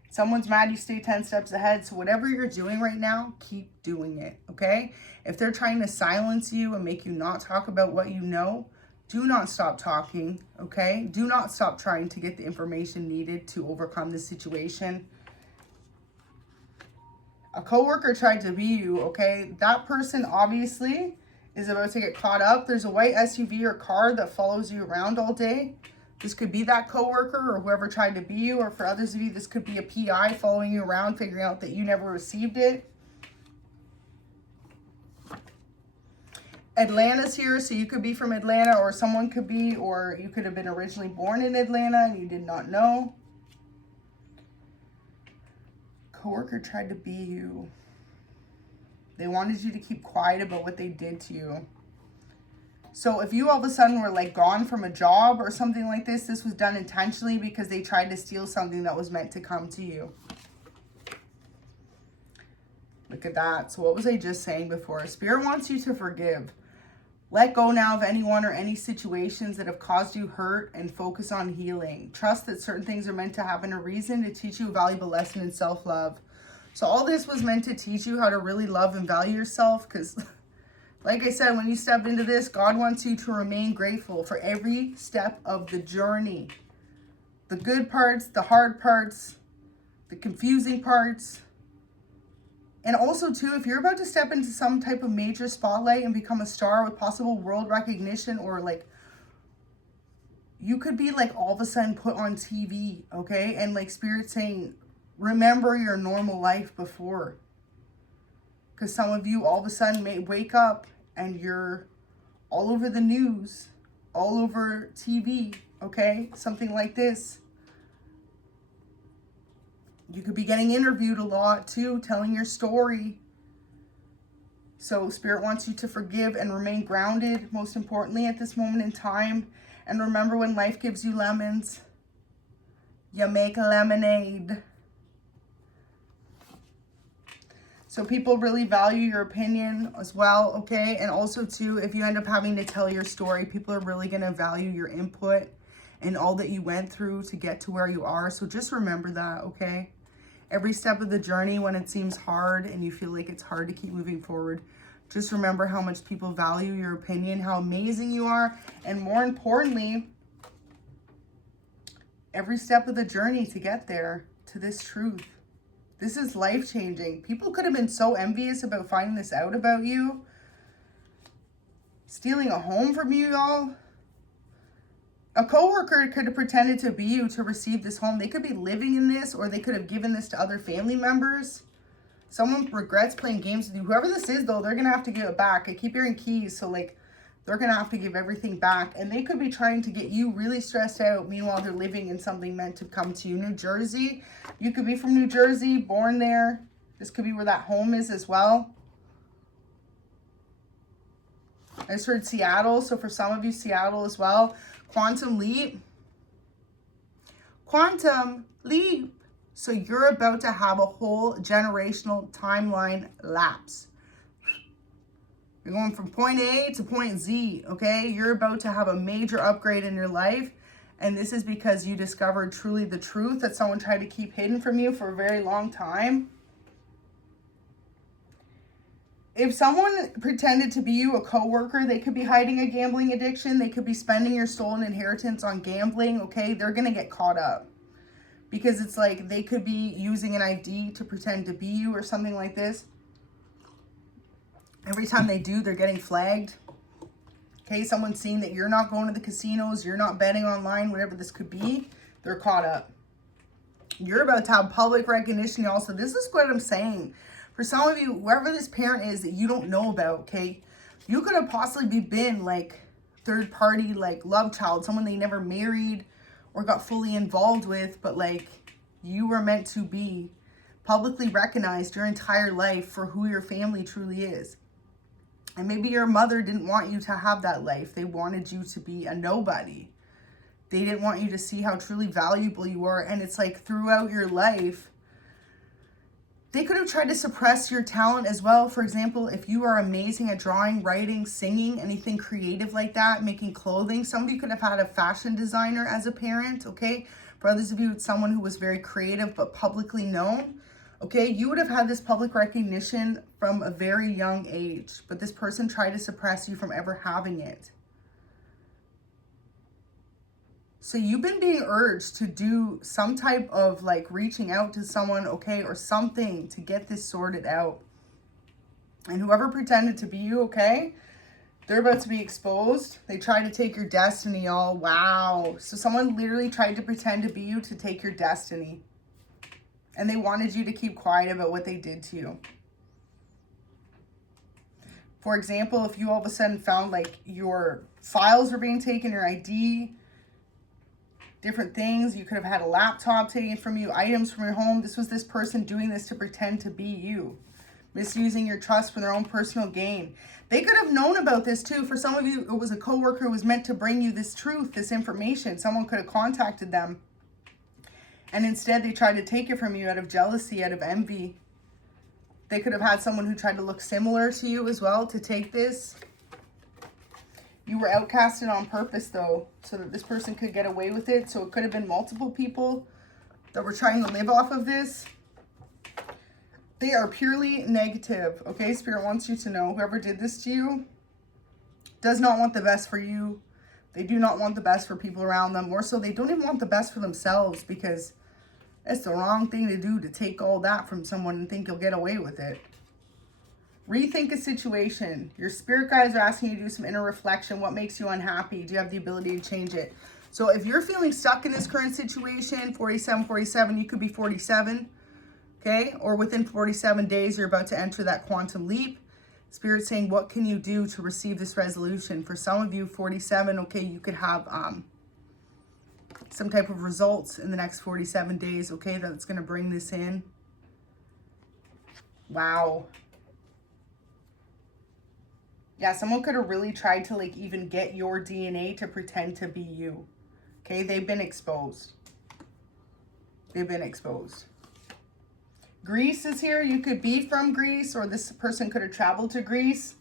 Someone's mad you stay 10 steps ahead. So whatever you're doing right now, keep doing it, okay? If they're trying to silence you and make you not talk about what you know, do not stop talking, okay? Do not stop trying to get the information needed to overcome the situation. A coworker tried to be you, okay? That person obviously is about to get caught up. There's a white SUV or car that follows you around all day. This could be that coworker or whoever tried to be you, or for others of you, this could be a PI following you around, figuring out that you never received it. Atlanta's here, so you could be from Atlanta, or someone could be, or you could have been originally born in Atlanta and you did not know. Coworker tried to be you. They wanted you to keep quiet about what they did to you. So if you all of a sudden were like gone from a job or something like this, this was done intentionally because they tried to steal something that was meant to come to you. Look at that. So what was I just saying before? Spirit wants you to forgive. Let go now of anyone or any situations that have caused you hurt and focus on healing. Trust that certain things are meant to happen a reason to teach you a valuable lesson in self-love. So all this was meant to teach you how to really love and value yourself, because like I said, when you step into this, God wants you to remain grateful for every step of the journey. The good parts, the hard parts, the confusing parts. And also too, if you're about to step into some type of major spotlight and become a star with possible world recognition, or like you could be like all of a sudden put on TV, okay? And like Spirit saying, remember your normal life before. Because some of you all of a sudden may wake up and you're all over the news, all over TV, okay? Something like this. You could be getting interviewed a lot too, telling your story. So Spirit wants you to forgive and remain grounded, most importantly at this moment in time. And remember, when life gives you lemons, you make lemonade. So people really value your opinion as well, okay? And also too, if you end up having to tell your story, people are really going to value your input and all that you went through to get to where you are. So just remember that, okay? Every step of the journey, when it seems hard and you feel like it's hard to keep moving forward, just remember how much people value your opinion, how amazing you are, and more importantly, every step of the journey to get there, to this truth. This is life-changing. People could have been so envious about finding this out about you. Stealing a home from you, y'all. A coworker could have pretended to be you to receive this home. They could be living in this, or they could have given this to other family members. Someone regrets playing games with you. Whoever this is, though, they're going to have to give it back. I keep hearing keys, so like they're going to have to give everything back. And they could be trying to get you really stressed out. Meanwhile, they're living in something meant to come to you. New Jersey. You could be from New Jersey, born there. This could be where that home is as well. I just heard Seattle. So for some of you, Seattle as well. Quantum leap. Quantum leap. So you're about to have a whole generational timeline lapse. You're going from point A to point Z, okay? You're about to have a major upgrade in your life. And this is because you discovered truly the truth that someone tried to keep hidden from you for a very long time. If someone pretended to be you, a coworker, they could be hiding a gambling addiction. They could be spending your stolen inheritance on gambling, okay? They're going to get caught up. Because it's like they could be using an ID to pretend to be you or something like this. Every time they do, they're getting flagged. Okay, someone's seeing that you're not going to the casinos, you're not betting online, whatever this could be, they're caught up. You're about to have public recognition also. This is what I'm saying. For some of you, whoever this parent is that you don't know about, okay, you could have possibly been like third party, like love child, someone they never married or got fully involved with, but like you were meant to be publicly recognized your entire life for who your family truly is. And maybe your mother didn't want you to have that life. They wanted you to be a nobody. They didn't want you to see how truly valuable you are. And it's like throughout your life, they could have tried to suppress your talent as well. For example, if you are amazing at drawing, writing, singing, anything creative like that, making clothing, somebody could have had a fashion designer as a parent, okay? For others of you, it's someone who was very creative but publicly known. Okay, you would have had this public recognition from a very young age, but this person tried to suppress you from ever having it. So you've been being urged to do some type of like reaching out to someone, okay, or something to get this sorted out. And whoever pretended to be you, okay, they're about to be exposed. They tried to take your destiny, y'all. Wow. So someone literally tried to pretend to be you to take your destiny. And they wanted you to keep quiet about what they did to you. For example, if you all of a sudden found like your files were being taken, your ID, different things, you could have had a laptop taken from you, items from your home. This was this person doing this to pretend to be you, misusing your trust for their own personal gain. They could have known about this too. For some of you, it was a coworker who was meant to bring you this truth, this information. Someone could have contacted them. And instead, they tried to take it from you out of jealousy, out of envy. They could have had someone who tried to look similar to you as well to take this. You were outcasted on purpose, though, so that this person could get away with it. So it could have been multiple people that were trying to live off of this. They are purely negative, okay? Spirit wants you to know whoever did this to you does not want the best for you. They do not want the best for people around them. More so, they don't even want the best for themselves, because it's the wrong thing to do to take all that from someone and think you'll get away with it. Rethink a situation. Your spirit guides are asking you to do some inner reflection. What makes you unhappy? Do you have the ability to change it? So if you're feeling stuck in this current situation, 47, you could be 47, okay? Or within 47 days, you're about to enter that quantum leap. Spirit saying, what can you do to receive this resolution? For some of you, 47, okay, you could have some type of results in the next 47 days, okay, that's going to bring this in. Wow. Yeah, someone could have really tried to like even get your DNA to pretend to be you. Okay, they've been exposed. They've been exposed. Greece is here. You could be from Greece, or this person could have traveled to Greece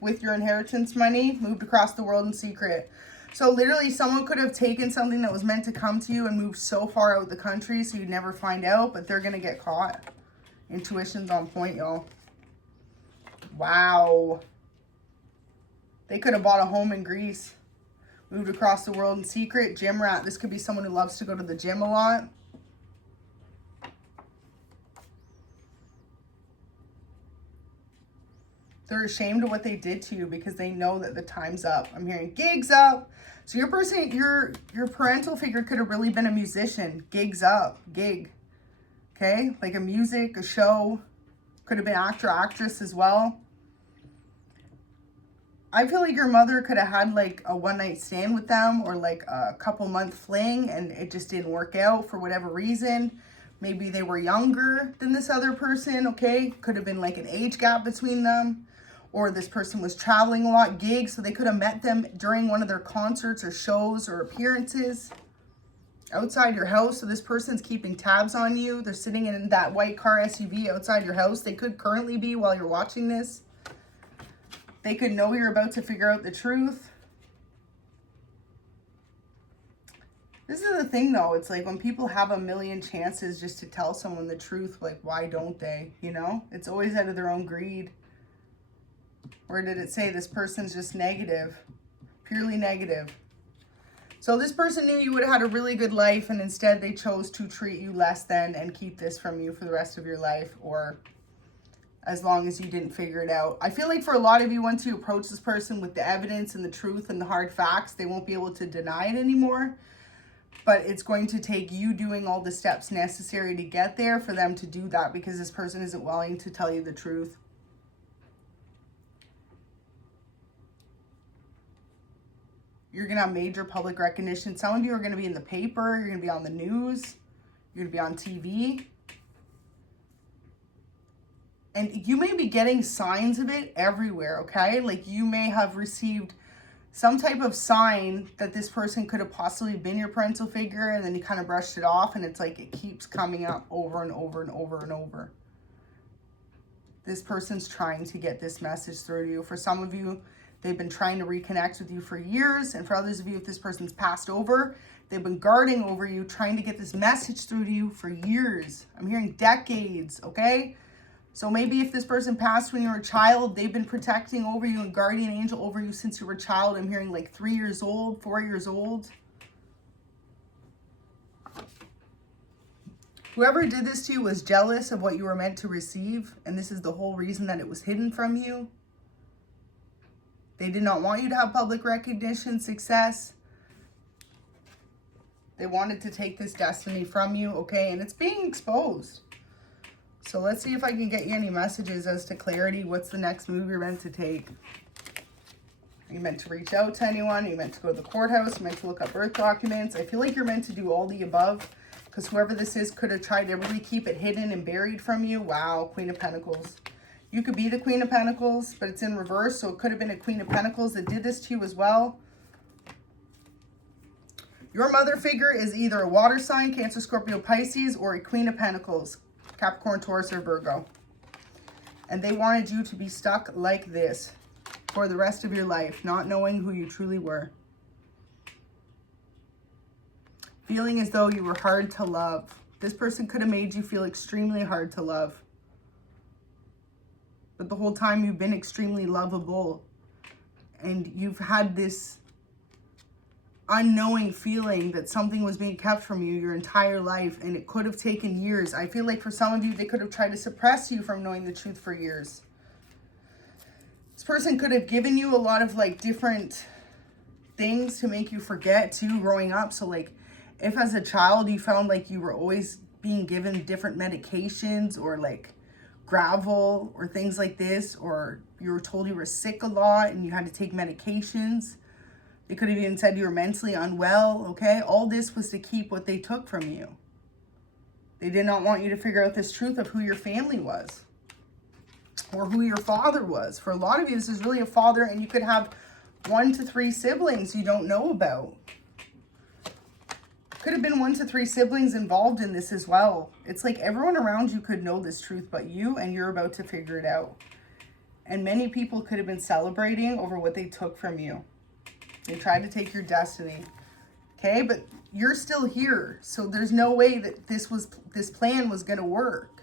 with your inheritance money, moved across the world in secret. So literally someone could have taken something that was meant to come to you and moved so far out the country so you'd never find out, but they're going to get caught. Intuition's on point, y'all. Wow. They could have bought a home in Greece, moved across the world in secret. Gym rat. This could be someone who loves to go to the gym a lot. They're ashamed of what they did to you because they know that the time's up. I'm hearing gigs up. So your person, your parental figure could have really been a musician. Gigs up, gig. Okay? Like a music, a show. Could have been actor, actress as well. I feel like your mother could have had like a one-night stand with them, or like a couple-month fling, and it just didn't work out for whatever reason. Maybe they were younger than this other person, okay? Could have been like an age gap between them. Or this person was traveling a lot, gigs, so they could have met them during one of their concerts or shows or appearances outside your house. So this person's keeping tabs on you. They're sitting in that white car SUV outside your house. They could currently be while you're watching this. They could know you're about to figure out the truth. This is the thing, though. It's like when people have a million chances just to tell someone the truth, like, why don't they? You know? It's always out of their own greed. Or did it say this person's just negative? Purely negative. So this person knew you would have had a really good life, and instead they chose to treat you less than and keep this from you for the rest of your life, or as long as you didn't figure it out. I feel like for a lot of you, once you approach this person with the evidence and the truth and the hard facts, they won't be able to deny it anymore. But it's going to take you doing all the steps necessary to get there for them to do that, because this person isn't willing to tell you the truth. You're going to have major public recognition. Some of you are going to be in the paper. You're going to be on the news. You're going to be on TV. And you may be getting signs of it everywhere, okay? Like you may have received some type of sign that this person could have possibly been your parental figure, and then you kind of brushed it off, and it's like it keeps coming up over and over and over and over. This person's trying to get this message through to you. For some of you, they've been trying to reconnect with you for years. And for others of you, if this person's passed over, they've been guarding over you, trying to get this message through to you for years. I'm hearing decades, okay? So maybe if this person passed when you were a child, they've been protecting over you and guardian angel over you since you were a child. I'm hearing like 3 years old, 4 years old. Whoever did this to you was jealous of what you were meant to receive. And this is the whole reason that it was hidden from you. They did not want you to have public recognition, success. They wanted to take this destiny from you, okay? And it's being exposed. So let's see if I can get you any messages as to clarity. What's the next move you're meant to take? Are you meant to reach out to anyone? Are you meant to go to the courthouse? Are you meant to look up birth documents? I feel like you're meant to do all the above, because whoever this is could have tried to really keep it hidden and buried from you. Wow, Queen of Pentacles. You could be the Queen of Pentacles, but it's in reverse, so it could have been a Queen of Pentacles that did this to you as well. Your mother figure is either a water sign, Cancer, Scorpio, Pisces, or a Queen of Pentacles, Capricorn, Taurus, or Virgo. And they wanted you to be stuck like this for the rest of your life, not knowing who you truly were. Feeling as though you were hard to love. This person could have made you feel extremely hard to love. But the whole time you've been extremely lovable. And you've had this unknowing feeling that something was being kept from you your entire life. And it could have taken years. I feel like for some of you, they could have tried to suppress you from knowing the truth for years. This person could have given you a lot of like different things to make you forget too growing up. So like if as a child you found like you were always being given different medications, or like gravel or things like this, or you were told you were sick a lot and you had to take medications. They could have even said you were mentally unwell, okay? All this was to keep what they took from you. They did not want you to figure out this truth of who your family was or who your father was. For a lot of you, this is really a father, and you could have 1 to 3 siblings you don't know about. Could have been 1 to 3 siblings involved in this as well. It's like everyone around you could know this truth but you, and you're about to figure it out. And many people could have been celebrating over what they took from you. They tried to take your destiny. Okay, but you're still here. So there's no way that this plan was going to work.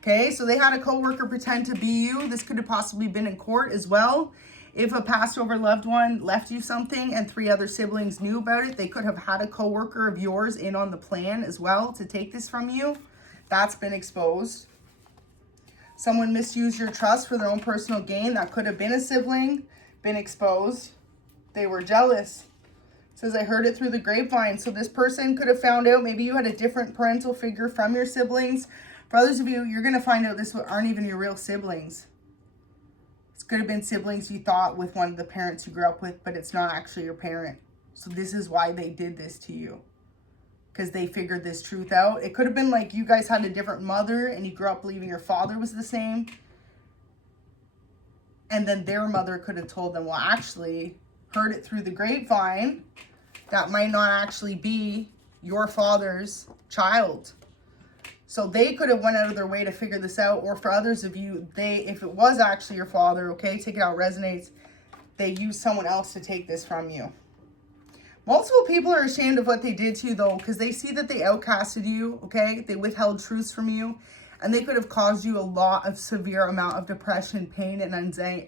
Okay, so they had a coworker pretend to be you. This could have possibly been in court as well. If a passed over loved one left you something and 3 other siblings knew about it, they could have had a coworker of yours in on the plan as well to take this from you. That's been exposed. Someone misused your trust for their own personal gain. That could have been a sibling, been exposed. They were jealous. It says, I heard it through the grapevine. So this person could have found out maybe you had a different parental figure from your siblings. For others of you, you're going to find out this aren't even your real siblings. It could have been siblings you thought with one of the parents you grew up with, but it's not actually your parent. So this is why they did this to you, because they figured this truth out. It could have been like you guys had a different mother and you grew up believing your father was the same. And then their mother could have told them, well, actually, heard it through the grapevine. That might not actually be your father's child. So they could have went out of their way to figure this out. Or for others of you, if it was actually your father, okay, take it out, resonates, they used someone else to take this from you. Multiple people are ashamed of what they did to you, though, because they see that they outcasted you, okay? They withheld truths from you. And they could have caused you a lot of severe amount of depression, pain, and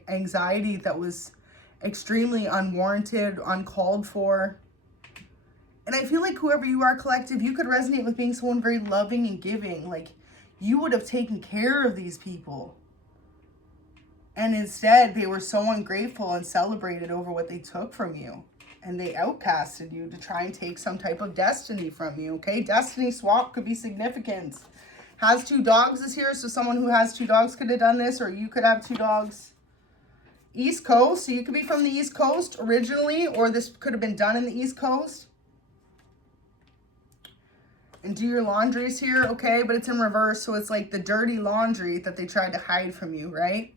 anxiety that was extremely unwarranted, uncalled for. And I feel like whoever you are, collective, you could resonate with being someone very loving and giving. Like, you would have taken care of these people. And instead, they were so ungrateful and celebrated over what they took from you. And they outcasted you to try and take some type of destiny from you, okay? Destiny swap could be significant. Has 2 dogs is here, so someone who has 2 dogs could have done this, or you could have 2 dogs. East Coast, so you could be from the East Coast originally, or this could have been done in the East Coast. And do your laundries here, okay? But it's in reverse, so it's like the dirty laundry that they tried to hide from you, right?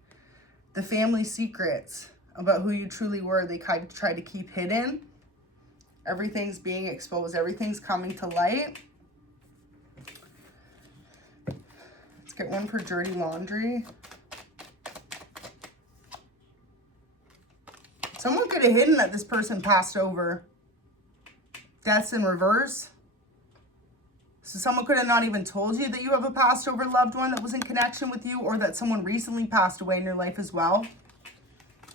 The family secrets about who you truly were, they tried to keep hidden. Everything's being exposed. Everything's coming to light. Let's get one for dirty laundry. Someone could have hidden that this person passed over. Death's in reverse. So someone could have not even told you that you have a passed over loved one that was in connection with you, or that someone recently passed away in your life as well.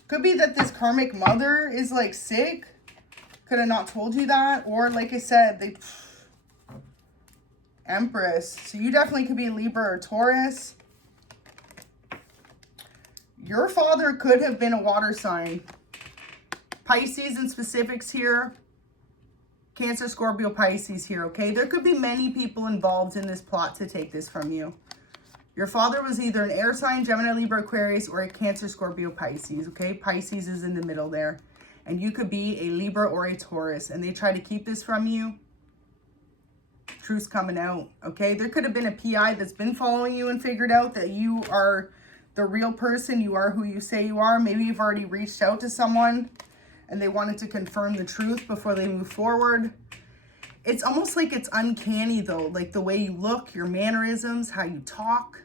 Could be that this karmic mother is like sick. Could have not told you that. Or like I said, they Empress. So you definitely could be a Libra or Taurus. Your father could have been a water sign. Pisces in specifics here. Cancer, Scorpio, Pisces here, okay? There could be many people involved in this plot to take this from you. Your father was either an air sign, Gemini, Libra, Aquarius, or a Cancer, Scorpio, Pisces, okay? Pisces is in the middle there. And you could be a Libra or a Taurus, and they try to keep this from you. Truth's coming out, okay? There could have been a PI that's been following you and figured out that you are the real person. You are who you say you are. Maybe you've already reached out to someone and they wanted to confirm the truth before they move forward. It's almost like it's uncanny though, like the way you look, your mannerisms, how you talk.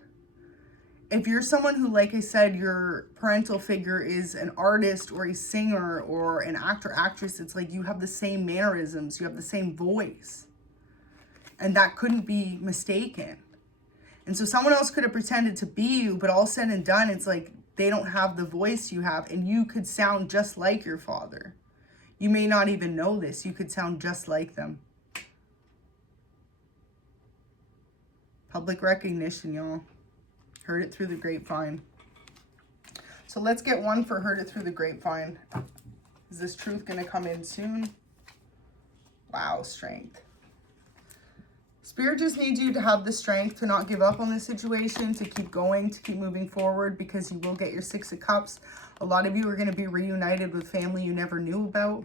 If you're someone who, like I said, your parental figure is an artist or a singer or an actor, actress, it's like you have the same mannerisms, you have the same voice. And that couldn't be mistaken. And so someone else could have pretended to be you, but all said and done, it's like they don't have the voice you have, and you could sound just like your father. You may not even know this. You could sound just like them. Public recognition, y'all. Heard it through the grapevine. So let's get one for heard it through the grapevine. Is this truth going to come in soon? Wow, strength. Spirit just needs you to have the strength to not give up on this situation, to keep going, to keep moving forward, because you will get your 6 of Cups. A lot of you are going to be reunited with family you never knew about.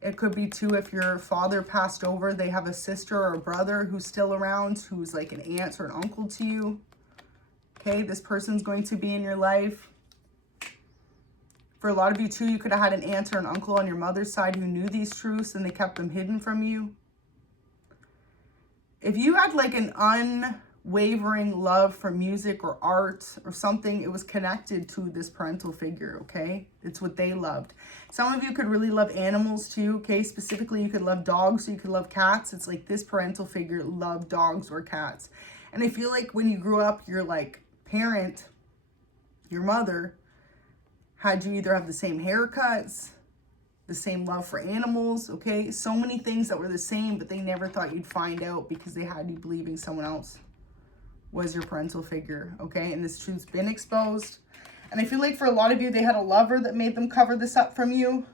It could be too, if your father passed over, they have a sister or a brother who's still around, who's like an aunt or an uncle to you. Okay, this person's going to be in your life. For a lot of you too, you could have had an aunt or an uncle on your mother's side who knew these truths and they kept them hidden from you. If you had like an unwavering love for music or art or something, it was connected to this parental figure, okay? It's what they loved. Some of you could really love animals too, okay? Specifically, you could love dogs or you could love cats. It's like this parental figure loved dogs or cats. And I feel like when you grew up, your like parent, your mother, had you either have the same haircuts, the same love for animals, okay? So many things that were the same, but they never thought you'd find out because they had you believing someone else was your parental figure, okay? And this truth's been exposed. And I feel like for a lot of you, they had a lover that made them cover this up from you.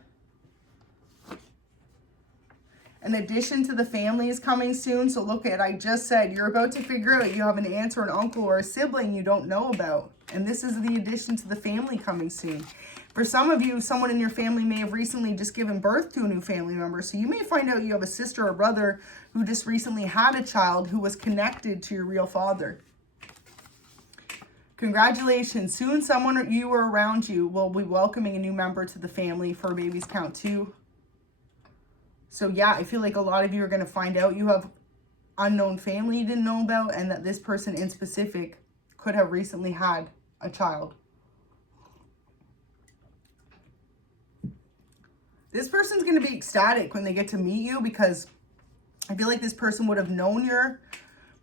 An addition to the family is coming soon. So look at, I just said, you're about to figure out you have an aunt or an uncle or a sibling you don't know about. And this is the addition to the family coming soon. For some of you, someone in your family may have recently just given birth to a new family member. So you may find out you have a sister or brother who just recently had a child who was connected to your real father. Congratulations. Soon someone you or around you will be welcoming a new member to the family for babies count 2. So yeah, I feel like a lot of you are going to find out you have unknown family you didn't know about, and that this person in specific could have recently had a child. This person's going to be ecstatic when they get to meet you, because I feel like this person would have known your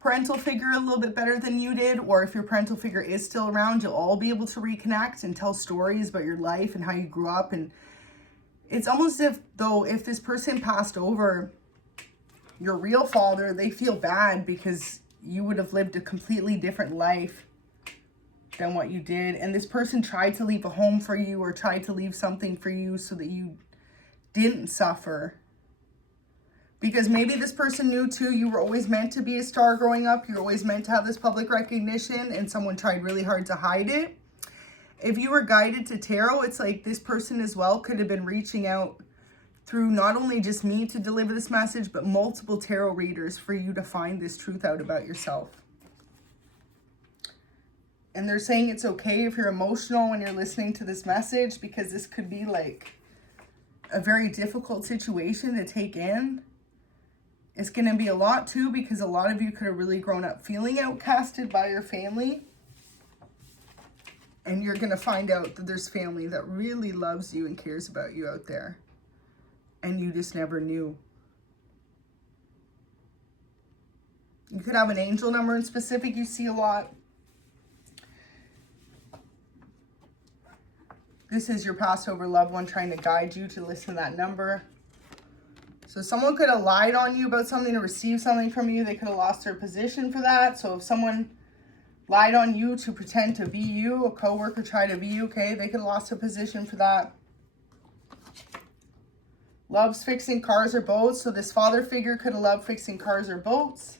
parental figure a little bit better than you did, or if your parental figure is still around, you'll all be able to reconnect and tell stories about your life and how you grew up. And it's almost as if, though, if this person passed over, your real father, they feel bad because you would have lived a completely different life than what you did. And this person tried to leave a home for you or tried to leave something for you so that you didn't suffer. Because maybe this person knew too, you were always meant to be a star growing up. You're always meant to have this public recognition, and someone tried really hard to hide it. If you were guided to tarot, it's like this person as well could have been reaching out through not only just me to deliver this message, but multiple tarot readers for you to find this truth out about yourself. And they're saying it's okay if you're emotional when you're listening to this message, because this could be like a very difficult situation to take in. It's going to be a lot too, because a lot of you could have really grown up feeling outcasted by your family. And you're going to find out that there's family that really loves you and cares about you out there. And you just never knew. You could have an angel number in specific you see a lot. This is your passed over loved one trying to guide you to listen to that number. So someone could have lied on you about something to receive something from you. They could have lost their position for that. So if someone lied on you to pretend to be you, a coworker tried to be you, okay, they could have lost a position for that. Loves fixing cars or boats. So this father figure could have loved fixing cars or boats.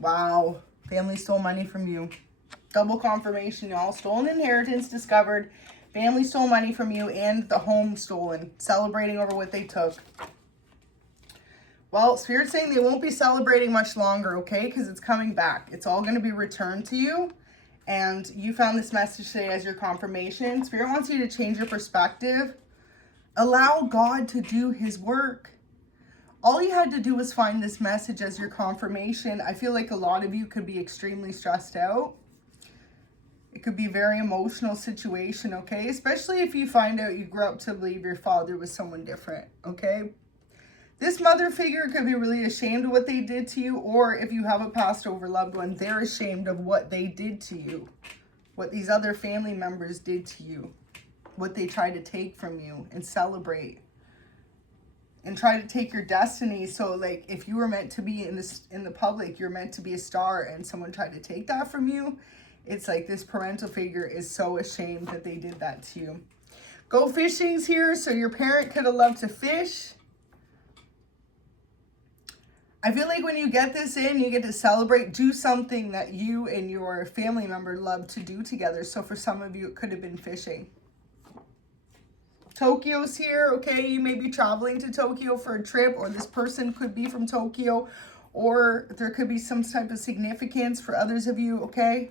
Wow. Family stole money from you. Double confirmation, y'all. Stolen inheritance discovered. Family stole money from you, and the home stolen. Celebrating over what they took. Well, Spirit's saying they won't be celebrating much longer, okay? Because it's coming back. It's all going to be returned to you. And you found this message today as your confirmation. Spirit wants you to change your perspective. Allow God to do his work. All you had to do was find this message as your confirmation. I feel like a lot of you could be extremely stressed out. It could be a very emotional situation, okay? Especially if you find out you grew up to believe your father was someone different, okay? This mother figure could be really ashamed of what they did to you, or if you have a passed over loved one, they're ashamed of what they did to you, what these other family members did to you, what they tried to take from you and celebrate and try to take your destiny. So like if you were meant to be in the public, you're meant to be a star, and someone tried to take that from you. It's like this parental figure is so ashamed that they did that to you. Go fishing's here. So your parent could have loved to fish. I feel like when you get this in, you get to celebrate, do something that you and your family member love to do together. So for some of you, it could have been fishing. Tokyo's here, okay? You may be traveling to Tokyo for a trip, or this person could be from Tokyo, or there could be some type of significance for others of you, okay?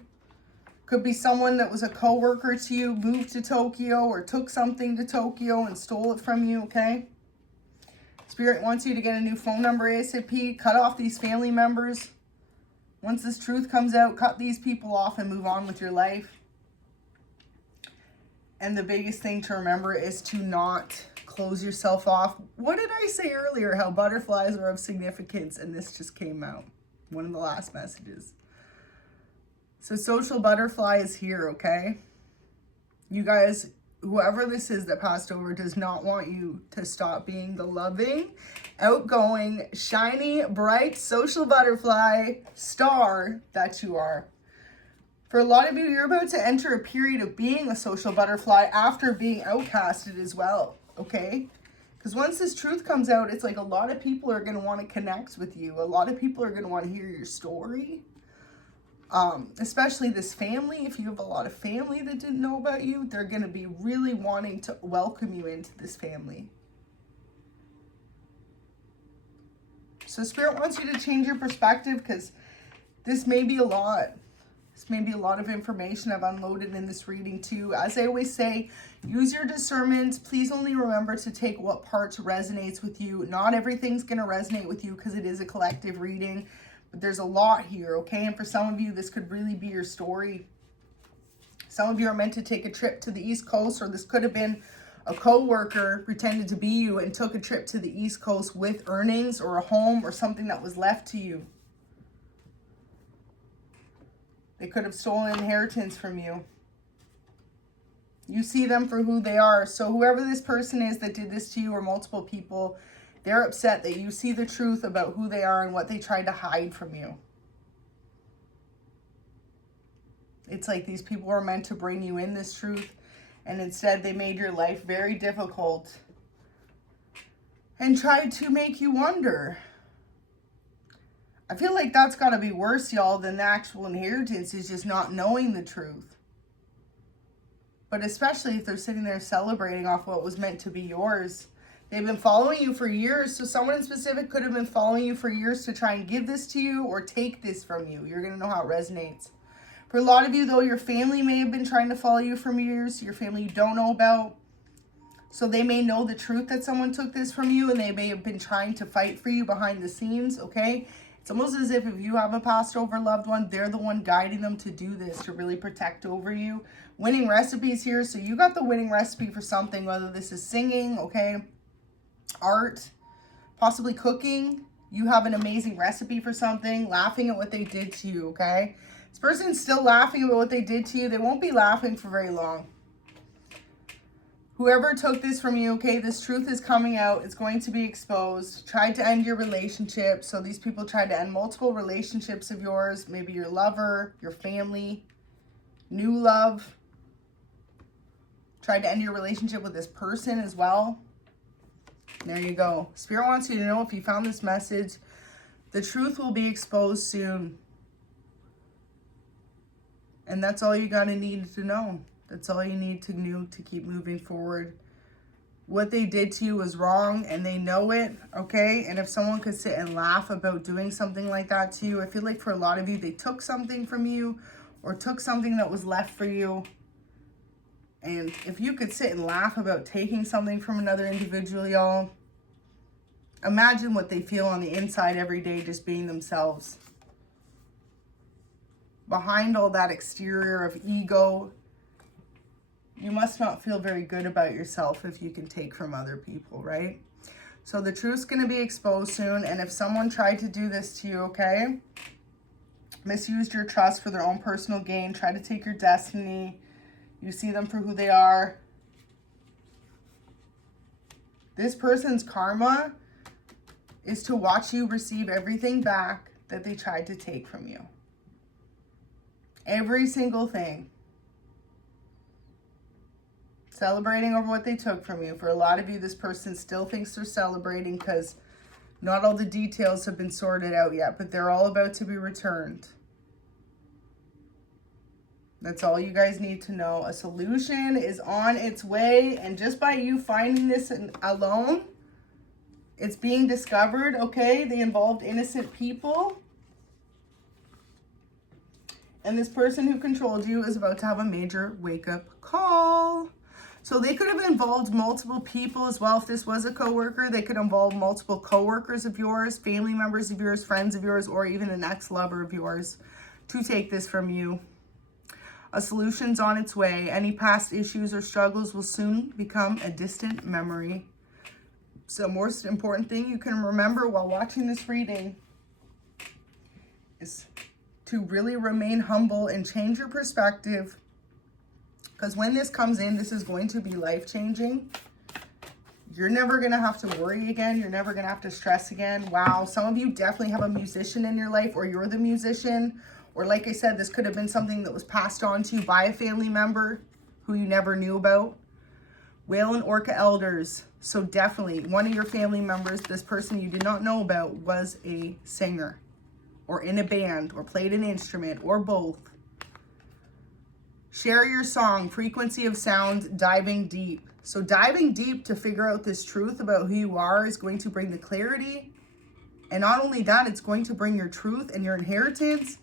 Could be someone that was a co-worker to you, moved to Tokyo, or took something to Tokyo and stole it from you, okay? Spirit wants you to get a new phone number ASAP. Cut off these family members. Once this truth comes out, cut these people off and move on with your life. And the biggest thing to remember is to not close yourself off. What did I say earlier? How butterflies are of significance, and this just came out. One of the last messages. So social butterfly is here, okay? You guys, whoever this is that passed over does not want you to stop being the loving, outgoing, shiny, bright, social butterfly star that you are. For a lot of you, you're about to enter a period of being a social butterfly after being outcasted as well, okay? Because once this truth comes out, it's like a lot of people are going to want to connect with you. A lot of people are going to want to hear your story. Especially this family. If you have a lot of family that didn't know about you, they're going to be really wanting to welcome you into this family. So Spirit wants you to change your perspective, because this may be a lot. This may be a lot of information I've unloaded in this reading too. As I always say, use your discernment. Please only remember to take what parts resonates with you. Not everything's going to resonate with you, because it is a collective reading. But there's a lot here, okay? And for some of you, this could really be your story. Some of you are meant to take a trip to the East Coast, or this could have been a co-worker pretended to be you and took a trip to the East Coast with earnings or a home or something that was left to you. They could have stolen inheritance from you. You see them for who they are. So whoever this person is that did this to you, or multiple people, they're upset that you see the truth about who they are and what they tried to hide from you. It's like these people were meant to bring you in this truth, and instead they made your life very difficult and tried to make you wonder. I feel like that's got to be worse, y'all, than the actual inheritance, is just not knowing the truth. But especially if they're sitting there celebrating off what was meant to be yours. They've been following you for years, so someone in specific could have been following you for years to try and give this to you or take this from you. You're going to know how it resonates. For a lot of you, though, your family may have been trying to follow you for years. Your family you don't know about. So they may know the truth that someone took this from you, and they may have been trying to fight for you behind the scenes, okay? It's almost as if you have a passed over loved one, they're the one guiding them to do this, to really protect over you. Winning recipes here. So you got the winning recipe for something, whether this is singing, okay, art, possibly cooking. You have an amazing recipe for something, laughing at what they did to you, okay? This person's still laughing about what they did to you. They won't be laughing for very long. Whoever took this from you, okay, this truth is coming out. It's going to be exposed. Tried to end your relationship. So these people tried to end multiple relationships of yours. Maybe your lover, your family, new love. Tried to end your relationship with this person as well. There you go. Spirit wants you to know, if you found this message, the truth will be exposed soon. And that's all you got to need to know. That's all you need to know to keep moving forward. What they did to you was wrong, and they know it, okay? And if someone could sit and laugh about doing something like that to you, I feel like for a lot of you, they took something from you or took something that was left for you. And if you could sit and laugh about taking something from another individual, y'all, imagine what they feel on the inside every day just being themselves. Behind all that exterior of ego, you must not feel very good about yourself if you can take from other people, right? So the truth's going to be exposed soon. And if someone tried to do this to you, okay, misused your trust for their own personal gain, tried to take your destiny, you see them for who they are. This person's karma is to watch you receive everything back that they tried to take from you. Every single thing. Celebrating over what they took from you. For a lot of you, this person still thinks they're celebrating because not all the details have been sorted out yet, but they're all about to be returned. That's all you guys need to know. A solution is on its way, and just by you finding this alone, it's being discovered, okay? They involved innocent people. And this person who controlled you is about to have a major wake-up call. So they could have involved multiple people as well. If this was a coworker, they could involve multiple coworkers of yours, family members of yours, friends of yours, or even an ex-lover of yours to take this from you. A solution's on its way. Any past issues or struggles will soon become a distant memory. So most important thing you can remember while watching this reading is to really remain humble and change your perspective. Because when this comes in, this is going to be life-changing. You're never going to have to worry again. You're never going to have to stress again. Wow, some of you definitely have a musician in your life, or you're the musician. Or like I said, this could have been something that was passed on to you by a family member who you never knew about. Whale and Orca elders. So definitely one of your family members, this person you did not know about, was a singer or in a band or played an instrument or both. Share your song, frequency of sound, diving deep. So diving deep to figure out this truth about who you are is going to bring the clarity. And not only that, it's going to bring your truth and your inheritance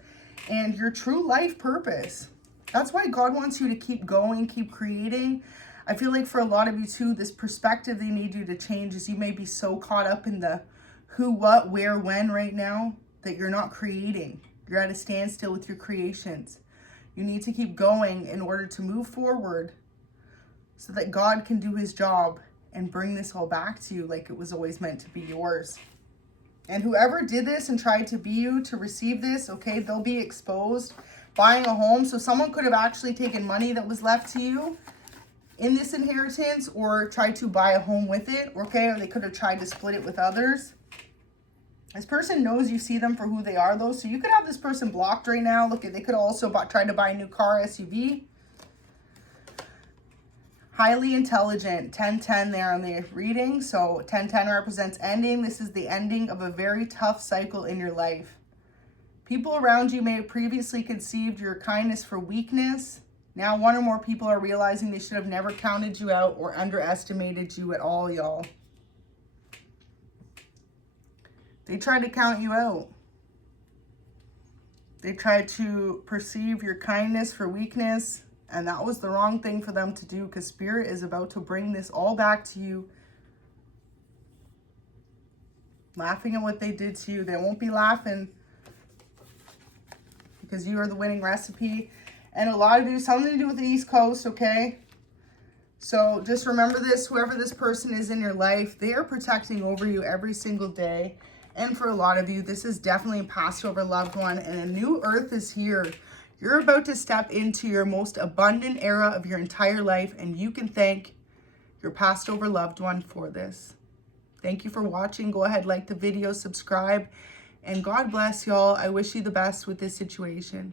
and your true life purpose. That's why God wants you to keep going, keep creating. I feel like for a lot of you too, this perspective they need you to change is you may be so caught up in the who, what, where, when right now that you're not creating. You're at a standstill with your creations. You need to keep going in order to move forward so that God can do his job and bring this all back to you like it was always meant to be yours. And whoever did this and tried to be you to receive this, okay, they'll be exposed. buying a home. So someone could have actually taken money that was left to you in this inheritance or tried to buy a home with it, okay? Or they could have tried to split it with others. This person knows you see them for who they are, though. So you could have this person blocked right now. Look, they could also try to buy a new car, SUV. Highly intelligent, 10-10 there on the reading. So 10-10 represents ending. This is the ending of a very tough cycle in your life. People around you may have previously conceived your kindness for weakness. Now one or more people are realizing they should have never counted you out or underestimated you at all, y'all. They tried to count you out. They tried to perceive your kindness for weakness, and that was the wrong thing for them to do, because Spirit is about to bring this all back to you. Laughing at what they did to you. They won't be laughing because you are the winning recipe. And a lot of you, something to do with the East Coast, okay? So just remember this, whoever this person is in your life, they are protecting over you every single day. And for a lot of you, this is definitely a passed over loved one, and a new earth is here. You're about to step into your most abundant era of your entire life, and you can thank your passed over loved one for this. Thank you for watching. Go ahead, like the video, subscribe, and God bless y'all. I wish you the best with this situation.